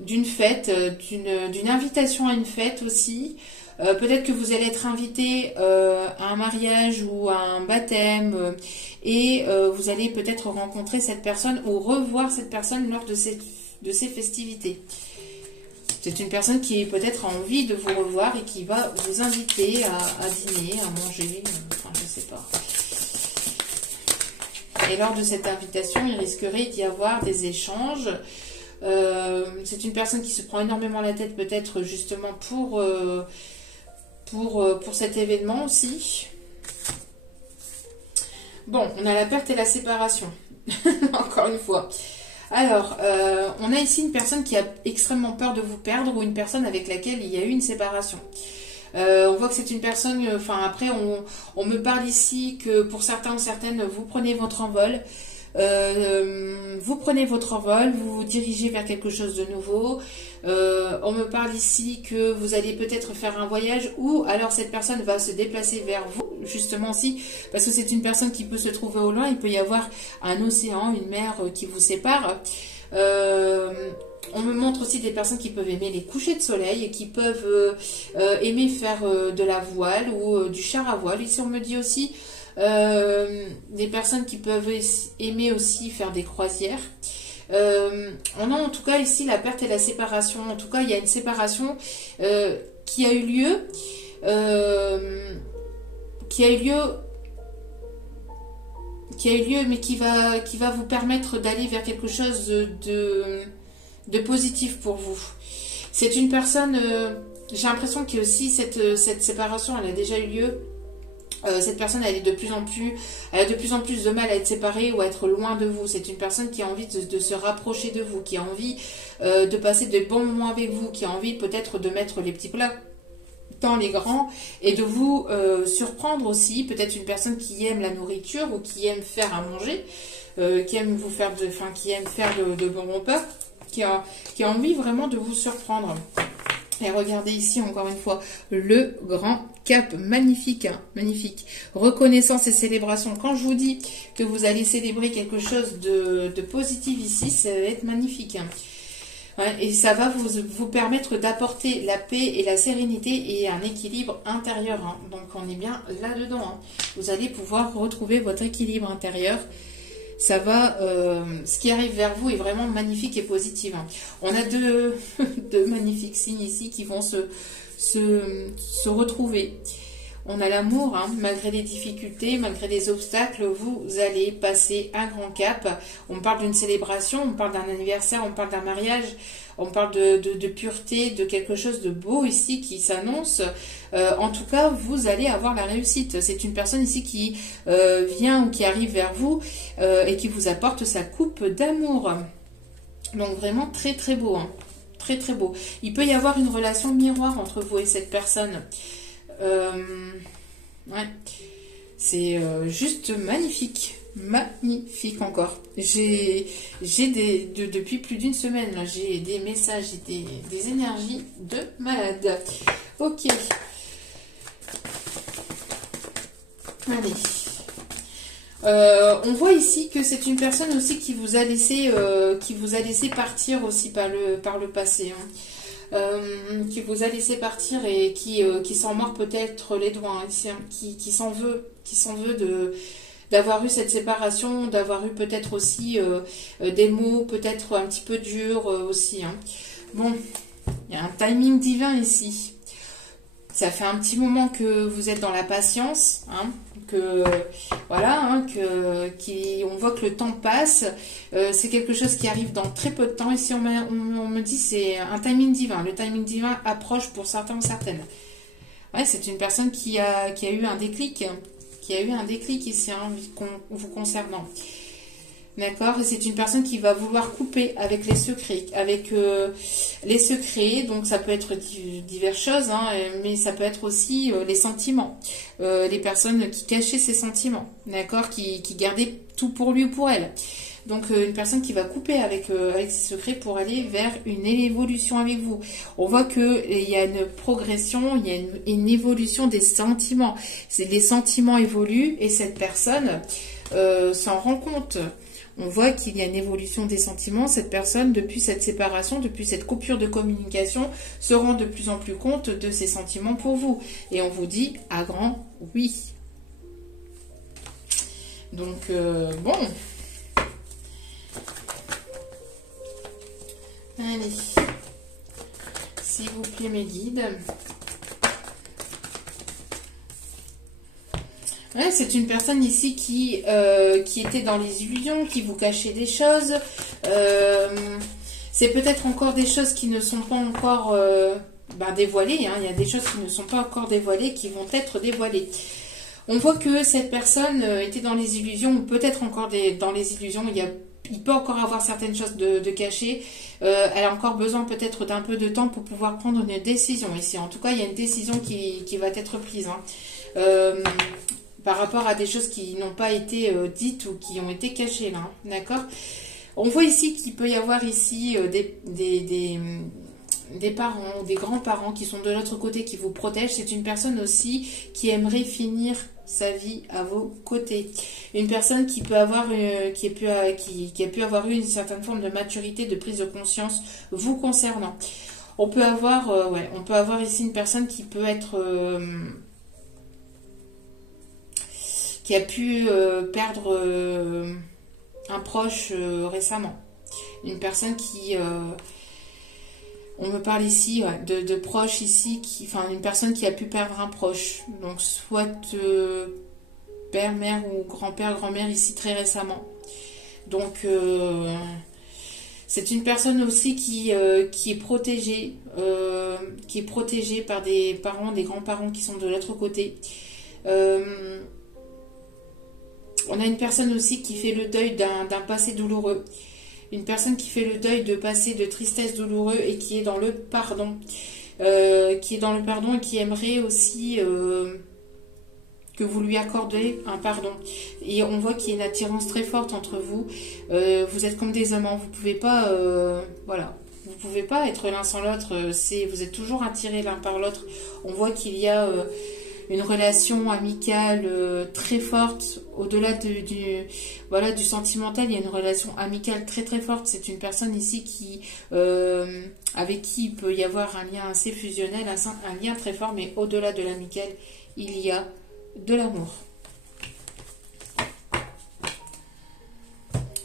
d'une fête, d'une invitation à une fête aussi. Peut-être que vous allez être invité à un mariage ou à un baptême et vous allez peut-être rencontrer cette personne ou revoir cette personne lors de ces festivités. C'est une personne qui peut-être a envie de vous revoir et qui va vous inviter à dîner, à manger, enfin je sais pas. Et lors de cette invitation, il risquerait d'y avoir des échanges. C'est une personne qui se prend énormément la tête peut-être justement pour cet événement aussi. Bon, on a la perte et la séparation, encore une fois. Alors, on a ici une personne qui a extrêmement peur de vous perdre ou une personne avec laquelle il y a eu une séparation. On voit que c'est une personne, enfin après on me parle ici que pour certains ou certaines, vous prenez votre envol. Vous prenez votre envol, vous vous dirigez vers quelque chose de nouveau. On me parle ici que vous allez peut-être faire un voyage ou alors cette personne va se déplacer vers vous, justement aussi, parce que c'est une personne qui peut se trouver au loin. Il peut y avoir un océan, une mer qui vous sépare. On me montre aussi des personnes qui peuvent aimer les couchers de soleil et qui peuvent aimer faire de la voile ou du char à voile. Ici on me dit aussi des personnes qui peuvent aimer aussi faire des croisières. On a en tout cas ici la perte et la séparation. En tout cas, il y a une séparation qui a eu lieu, mais qui va vous permettre d'aller vers quelque chose de positif pour vous. C'est une personne, j'ai l'impression que aussi cette séparation, elle a déjà eu lieu. Cette personne, elle a de plus en plus de mal à être séparée ou à être loin de vous. C'est une personne qui a envie de se rapprocher de vous, qui a envie de passer de bons moments avec vous, qui a envie peut-être de mettre les petits plats dans les grands et de vous surprendre aussi. Peut-être une personne qui aime la nourriture ou qui aime faire à manger, qui aime faire de bons repas, qui a envie vraiment de vous surprendre. Et regardez ici encore une fois le grand cap, magnifique, hein, magnifique. Reconnaissance et célébration. Quand je vous dis que vous allez célébrer quelque chose de positif ici, ça va être magnifique. Hein. Ouais, et ça va vous permettre d'apporter la paix et la sérénité et un équilibre intérieur. Hein. Donc on est bien là-dedans. Hein. Vous allez pouvoir retrouver votre équilibre intérieur. Ça va, ce qui arrive vers vous est vraiment magnifique et positif. Hein. On a deux magnifiques signes ici qui vont se retrouver. On a l'amour, hein, malgré les difficultés, malgré les obstacles, vous allez passer un grand cap. On parle d'une célébration, on parle d'un anniversaire, on parle d'un mariage, on parle de pureté, de quelque chose de beau ici qui s'annonce. En tout cas, vous allez avoir la réussite. C'est une personne ici qui vient ou qui arrive vers vous et qui vous apporte sa coupe d'amour. Donc vraiment très très beau, hein. Très très beau. Il peut y avoir une relation miroir entre vous et cette personne. Ouais, c'est juste magnifique, magnifique encore. Depuis plus d'une semaine, là, j'ai des messages et des énergies de malade. Ok. Allez. On voit ici que c'est une personne aussi qui vous a laissé partir aussi par le passé. Hein. Qui vous a laissé partir et qui s'en mord peut-être les doigts, hein, qui s'en veut d'avoir eu cette séparation, d'avoir eu peut-être aussi des mots peut-être un petit peu durs aussi. Hein. Bon, il y a un timing divin ici. Ça fait un petit moment que vous êtes dans la patience, hein, voilà, hein, on voit que le temps passe. C'est quelque chose qui arrive dans très peu de temps. Ici, on me dit c'est un timing divin. Le timing divin approche pour certains ou certaines. Ouais, c'est une personne qui a eu un déclic, ici, hein, vous concernant. D'accord, et c'est une personne qui va vouloir couper avec les secrets, donc ça peut être diverses choses, hein, mais ça peut être aussi les sentiments, les personnes qui cachaient ses sentiments, d'accord, qui gardaient tout pour lui ou pour elle. Donc une personne qui va couper avec ses secrets pour aller vers une évolution avec vous. On voit qu'il y a une progression, il y a une évolution des sentiments. Les sentiments évoluent et cette personne s'en rend compte. On voit qu'il y a une évolution des sentiments. Cette personne, depuis cette séparation, depuis cette coupure de communication, se rend de plus en plus compte de ses sentiments pour vous. Et on vous dit à grand oui. Donc, bon. Allez. S'il vous plaît, mes guides. Ouais, c'est une personne ici qui était dans les illusions, qui vous cachait des choses. C'est peut-être encore des choses qui ne sont pas encore dévoilées. Hein. Il y a des choses qui ne sont pas encore dévoilées, qui vont être dévoilées. On voit que cette personne était dans les illusions, ou peut-être encore dans les illusions. Il y a il peut encore avoir certaines choses de cachées. Elle a encore besoin peut-être d'un peu de temps pour pouvoir prendre une décision ici. En tout cas, il y a une décision qui va être prise. Hein. Par rapport à des choses qui n'ont pas été dites ou qui ont été cachées là. Hein. D'accord? On voit ici qu'il peut y avoir ici des parents, des grands-parents qui sont de l'autre côté, qui vous protègent. C'est une personne aussi qui aimerait finir sa vie à vos côtés. Une personne qui peut avoir qui a pu avoir eu une certaine forme de maturité, de prise de conscience vous concernant. On peut avoir on peut avoir ici une personne qui peut être qui a pu perdre un proche récemment. Une personne qui on me parle ici de proches ici, une personne qui a pu perdre un proche. Donc soit père, mère ou grand-père, grand-mère ici très récemment. Donc c'est une personne aussi qui est protégée, par des parents, des grands-parents qui sont de l'autre côté. On a une personne aussi qui fait le deuil d'un passé douloureux. Une personne qui fait le deuil de passé de tristesse douloureux et qui est dans le pardon. Et qui aimerait aussi que vous lui accordez un pardon. Et on voit qu'il y a une attirance très forte entre vous. Vous êtes comme des amants. Vous pouvez pas... Vous pouvez pas être l'un sans l'autre. Vous êtes toujours attirés l'un par l'autre. On voit qu'il y a... une relation amicale très forte, au-delà du sentimental, il y a une relation amicale très très forte. C'est une personne ici avec qui il peut y avoir un lien assez fusionnel, un lien très fort, mais au-delà de l'amical, il y a de l'amour.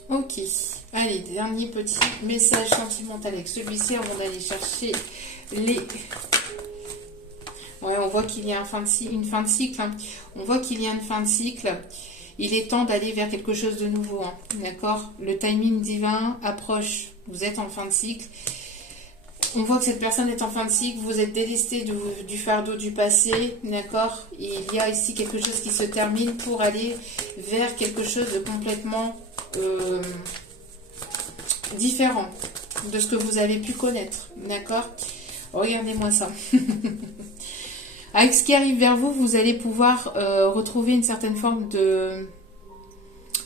Ok, allez, dernier petit message sentimental avec celui-ci avant d'aller chercher les... Ouais, on voit qu'il y a une fin de cycle. Hein. On voit qu'il y a une fin de cycle. Il est temps d'aller vers quelque chose de nouveau. Hein. D'accord? Le timing divin approche. Vous êtes en fin de cycle. On voit que cette personne est en fin de cycle. Vous êtes délesté du fardeau du passé. D'accord? Et il y a ici quelque chose qui se termine pour aller vers quelque chose de complètement différent de ce que vous avez pu connaître. D'accord? Regardez-moi ça. Avec ce qui arrive vers vous, vous allez pouvoir retrouver une certaine forme de...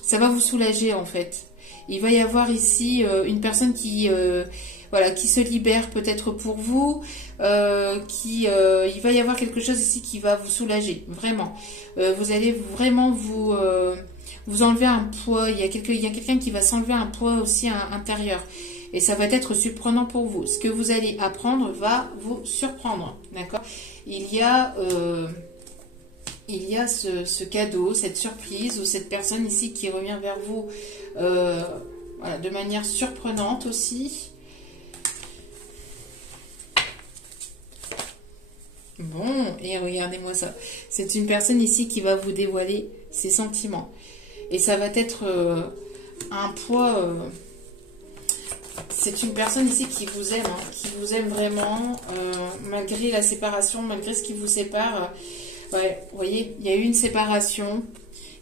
Ça va vous soulager en fait. Il va y avoir ici une personne qui se libère peut-être pour vous. Il va y avoir quelque chose ici qui va vous soulager, vraiment. Vous allez vraiment vous enlever un poids. Il y a quelqu'un qui va s'enlever un poids aussi intérieur. Et ça va être surprenant pour vous. Ce que vous allez apprendre va vous surprendre. D'accord? Il y a ce cadeau, cette surprise, ou cette personne ici qui revient vers vous de manière surprenante aussi. Bon, et regardez-moi ça. C'est une personne ici qui va vous dévoiler ses sentiments. Et ça va être un poids... C'est une personne ici qui vous aime, hein, qui vous aime vraiment, malgré la séparation, malgré ce qui vous sépare. Ouais, vous voyez, il y a eu une séparation,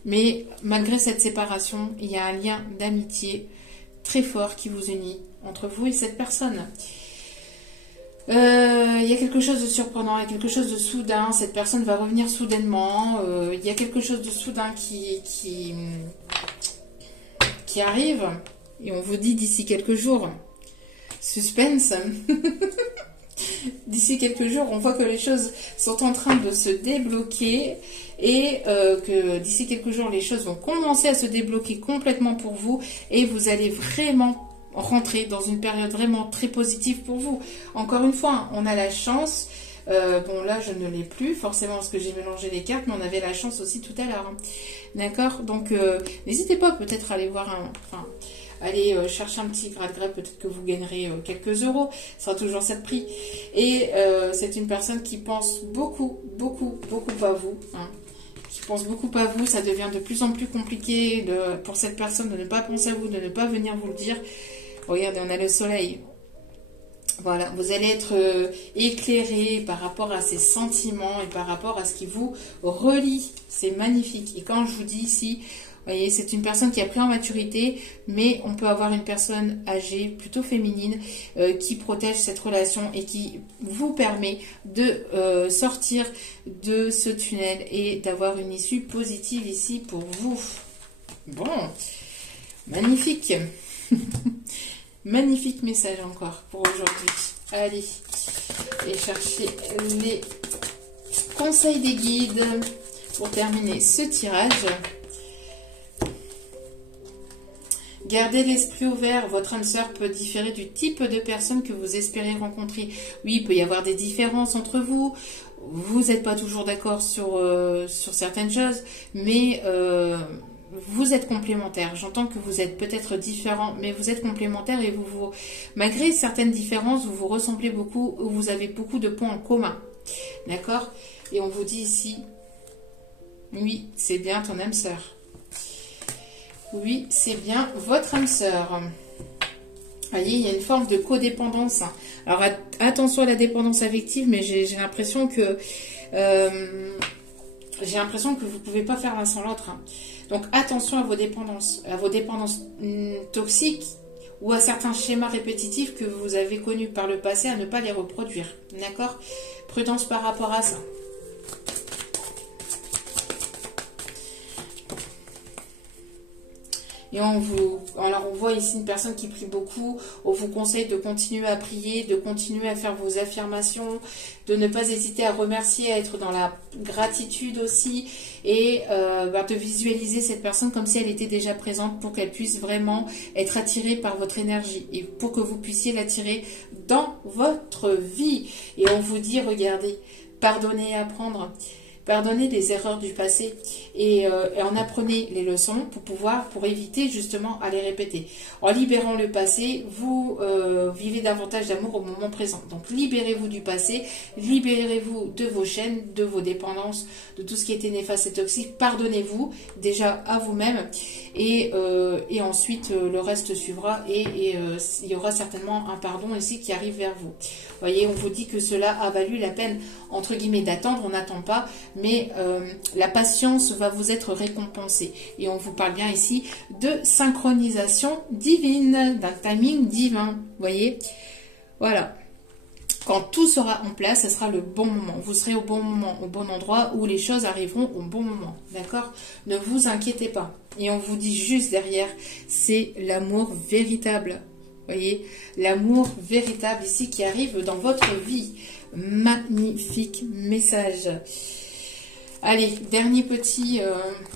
mais malgré cette séparation, il y a un lien d'amitié très fort qui vous unit entre vous et cette personne. Il y a quelque chose de surprenant, il y a quelque chose de soudain. Cette personne va revenir soudainement. Il y a quelque chose de soudain qui arrive. Et on vous dit d'ici quelques jours. Suspense. D'ici quelques jours, on voit que les choses sont en train de se débloquer. Et que d'ici quelques jours, les choses vont commencer à se débloquer complètement pour vous. Et vous allez vraiment rentrer dans une période vraiment très positive pour vous. Encore une fois, on a la chance... bon là je ne l'ai plus forcément parce que j'ai mélangé les cartes, mais on avait la chance aussi tout à l'heure. Hein. D'accord? Donc n'hésitez pas peut-être à aller voir allez chercher un petit grade-grade, peut-être que vous gagnerez quelques euros, ce sera toujours ça de prix. Et c'est une personne qui pense beaucoup à vous. Hein. Qui pense beaucoup à vous, ça devient de plus en plus compliqué pour cette personne de ne pas penser à vous, de ne pas venir vous le dire. Regardez, on a le soleil. Voilà, vous allez être éclairé par rapport à ces sentiments et par rapport à ce qui vous relie. C'est magnifique. Et quand je vous dis ici, Vous voyez, c'est une personne qui a pris en maturité, mais on peut avoir une personne âgée, plutôt féminine, qui protège cette relation et qui vous permet de sortir de ce tunnel et d'avoir une issue positive ici pour vous. Bon, magnifique. Magnifique message encore pour aujourd'hui. Allez, et chercher les conseils des guides pour terminer ce tirage. Gardez l'esprit ouvert, votre âme sœur peut différer du type de personne que vous espérez rencontrer. Oui, il peut y avoir des différences entre vous, vous n'êtes pas toujours d'accord sur certaines choses, mais vous êtes complémentaires. J'entends que vous êtes peut-être différents, mais vous êtes complémentaires et malgré certaines différences, vous vous ressemblez beaucoup, vous avez beaucoup de points en commun. D'accord? Et on vous dit ici, oui, c'est bien ton âme sœur. Oui, c'est bien votre âme sœur. Vous voyez, il y a une forme de codépendance. Alors, attention à la dépendance affective, mais j'ai l'impression que vous ne pouvez pas faire l'un sans l'autre. Donc, attention à vos dépendances toxiques ou à certains schémas répétitifs que vous avez connus par le passé, à ne pas les reproduire. D'accord? Prudence par rapport à ça. Et alors on voit ici une personne qui prie beaucoup. On vous conseille de continuer à prier, de continuer à faire vos affirmations, de ne pas hésiter à remercier, à être dans la gratitude aussi, et de visualiser cette personne comme si elle était déjà présente pour qu'elle puisse vraiment être attirée par votre énergie et pour que vous puissiez l'attirer dans votre vie. Et on vous dit, regardez, pardonnez et apprendre. Pardonnez des erreurs du passé et en apprenez les leçons pour éviter justement à les répéter. En libérant le passé, vous vivez davantage d'amour au moment présent. Donc libérez-vous du passé, libérez-vous de vos chaînes, de vos dépendances, de tout ce qui était néfaste et toxique. Pardonnez-vous déjà à vous-même et ensuite le reste suivra et il y aura certainement un pardon ici qui arrive vers vous. Vous voyez, on vous dit que cela a valu la peine, entre guillemets, d'attendre. On n'attend pas, mais la patience va vous être récompensée. Et on vous parle bien ici de synchronisation divine, d'un timing divin. Vous voyez, voilà. Quand tout sera en place, ce sera le bon moment. Vous serez au bon moment, au bon endroit, où les choses arriveront au bon moment. D'accord? Ne vous inquiétez pas. Et on vous dit juste derrière, c'est l'amour véritable. Vous voyez, l'amour véritable ici qui arrive dans votre vie. Magnifique message. Allez, dernier petit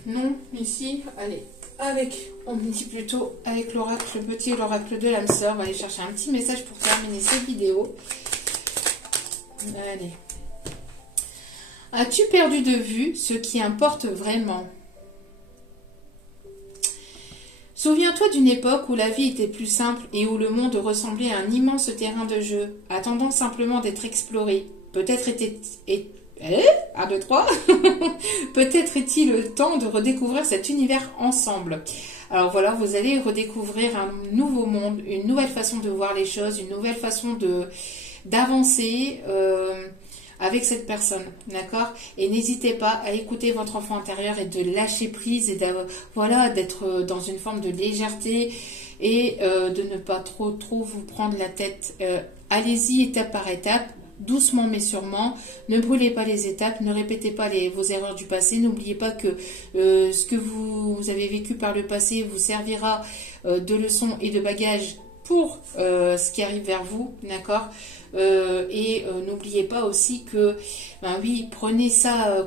nom ici. Allez, on me dit plutôt avec l'oracle, le petit l'oracle de l'âme sœur. On va aller chercher un petit message pour terminer cette vidéo. Allez. As-tu perdu de vue ce qui importe vraiment ? Souviens-toi d'une époque où la vie était plus simple et où le monde ressemblait à un immense terrain de jeu, attendant simplement d'être exploré. Peut-être Peut-être est-il le temps de redécouvrir cet univers ensemble. Alors voilà, vous allez redécouvrir un nouveau monde, une nouvelle façon de voir les choses, une nouvelle façon d'avancer avec cette personne, d'accord? Et n'hésitez pas à écouter votre enfant intérieur et de lâcher prise et d'être dans une forme de légèreté et de ne pas trop vous prendre la tête. Allez-y étape par étape, doucement mais sûrement. Ne brûlez pas les étapes, ne répétez pas vos erreurs du passé. N'oubliez pas que ce que vous avez vécu par le passé vous servira de leçon et de bagage pour ce qui arrive vers vous, d'accord? N'oubliez pas aussi que, prenez ça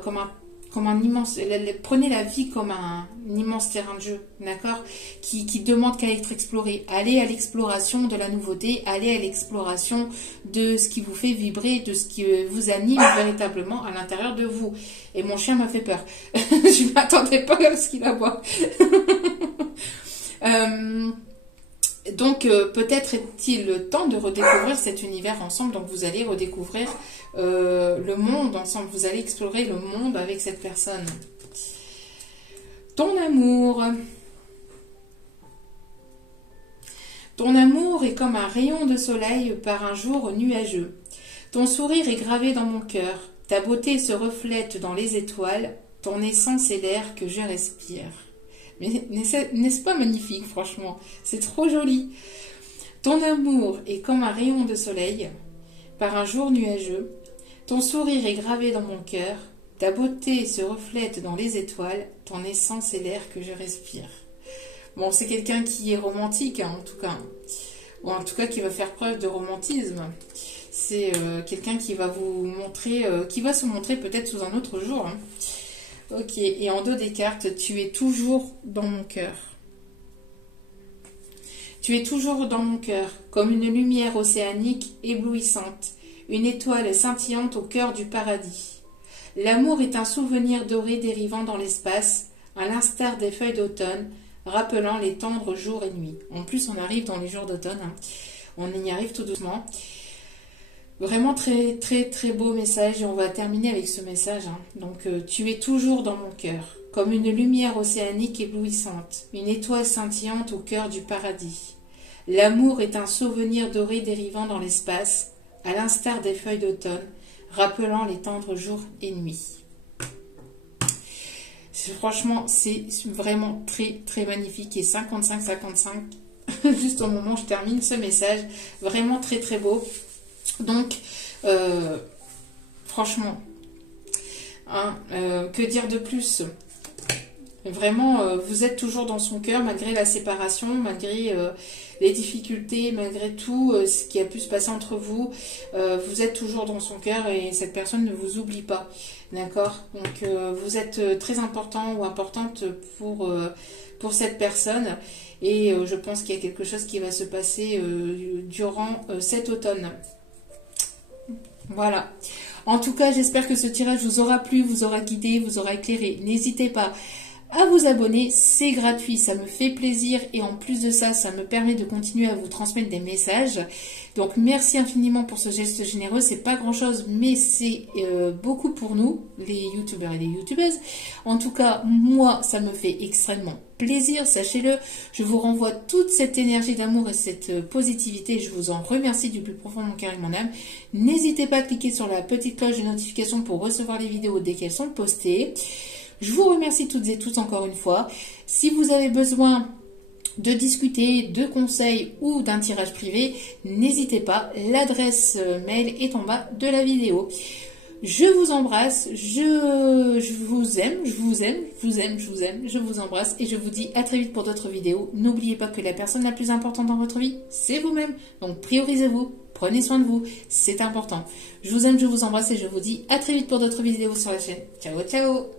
comme un immense, prenez la vie comme un immense terrain de jeu, d'accord, qui demande qu'à être exploré. Allez à l'exploration de la nouveauté, allez à l'exploration de ce qui vous fait vibrer, de ce qui vous anime véritablement à l'intérieur de vous. Et mon chien m'a fait peur. Je ne m'attendais pas à ce qu'il aboie. Donc, peut-être est-il le temps de redécouvrir cet univers ensemble. Donc, vous allez redécouvrir le monde ensemble. Vous allez explorer le monde avec cette personne. Ton amour. Ton amour est comme un rayon de soleil par un jour nuageux. Ton sourire est gravé dans mon cœur. Ta beauté se reflète dans les étoiles. Ton essence est l'air que je respire. Mais n'est-ce pas magnifique, franchement? C'est trop joli. Ton amour est comme un rayon de soleil par un jour nuageux. Ton sourire est gravé dans mon cœur. Ta beauté se reflète dans les étoiles. Ton essence est l'air que je respire. Bon, c'est quelqu'un qui est romantique, hein, en tout cas. Ou en tout cas qui va faire preuve de romantisme. C'est quelqu'un qui va vous montrer, qui va se montrer peut-être sous un autre jour. Hein. Ok, et en dos des cartes, tu es toujours dans mon cœur. Tu es toujours dans mon cœur, comme une lumière océanique éblouissante, une étoile scintillante au cœur du paradis. L'amour est un souvenir doré dérivant dans l'espace, à l'instar des feuilles d'automne, rappelant les tendres jours et nuits. En plus, on arrive dans les jours d'automne, hein. On y arrive tout doucement. Vraiment très très très beau message et on va terminer avec ce message. Hein. Donc tu es toujours dans mon cœur, comme une lumière océanique éblouissante, une étoile scintillante au cœur du paradis. L'amour est un souvenir doré dérivant dans l'espace, à l'instar des feuilles d'automne, rappelant les tendres jours et nuits. Franchement, c'est vraiment très très magnifique et 55-55, juste au moment où je termine ce message, vraiment très très beau. Donc, franchement, hein, que dire de plus? Vraiment, vous êtes toujours dans son cœur, malgré la séparation, malgré les difficultés, malgré tout ce qui a pu se passer entre vous. Vous êtes toujours dans son cœur et cette personne ne vous oublie pas. D'accord? Donc, vous êtes très important ou importante pour cette personne. Et je pense qu'il y a quelque chose qui va se passer durant cet automne. Voilà. En tout cas, j'espère que ce tirage vous aura plu, vous aura guidé, vous aura éclairé. N'hésitez pas à vous abonner, c'est gratuit, ça me fait plaisir et en plus de ça, ça me permet de continuer à vous transmettre des messages. Donc merci infiniment pour ce geste généreux, c'est pas grand chose mais c'est beaucoup pour nous, les youtubeurs et les youtubeuses. En tout cas, moi, ça me fait extrêmement plaisir, sachez-le. Je vous renvoie toute cette énergie d'amour et cette positivité, je vous en remercie du plus profond de mon cœur et de mon âme. N'hésitez pas à cliquer sur la petite cloche de notification pour recevoir les vidéos dès qu'elles sont postées. Je vous remercie toutes et tous encore une fois. Si vous avez besoin de discuter, de conseils ou d'un tirage privé, n'hésitez pas. L'adresse mail est en bas de la vidéo. Je vous embrasse, je vous aime, je vous embrasse et je vous dis à très vite pour d'autres vidéos. N'oubliez pas que la personne la plus importante dans votre vie, c'est vous-même. Donc priorisez-vous, prenez soin de vous, c'est important. Je vous aime, je vous embrasse et je vous dis à très vite pour d'autres vidéos sur la chaîne. Ciao, ciao!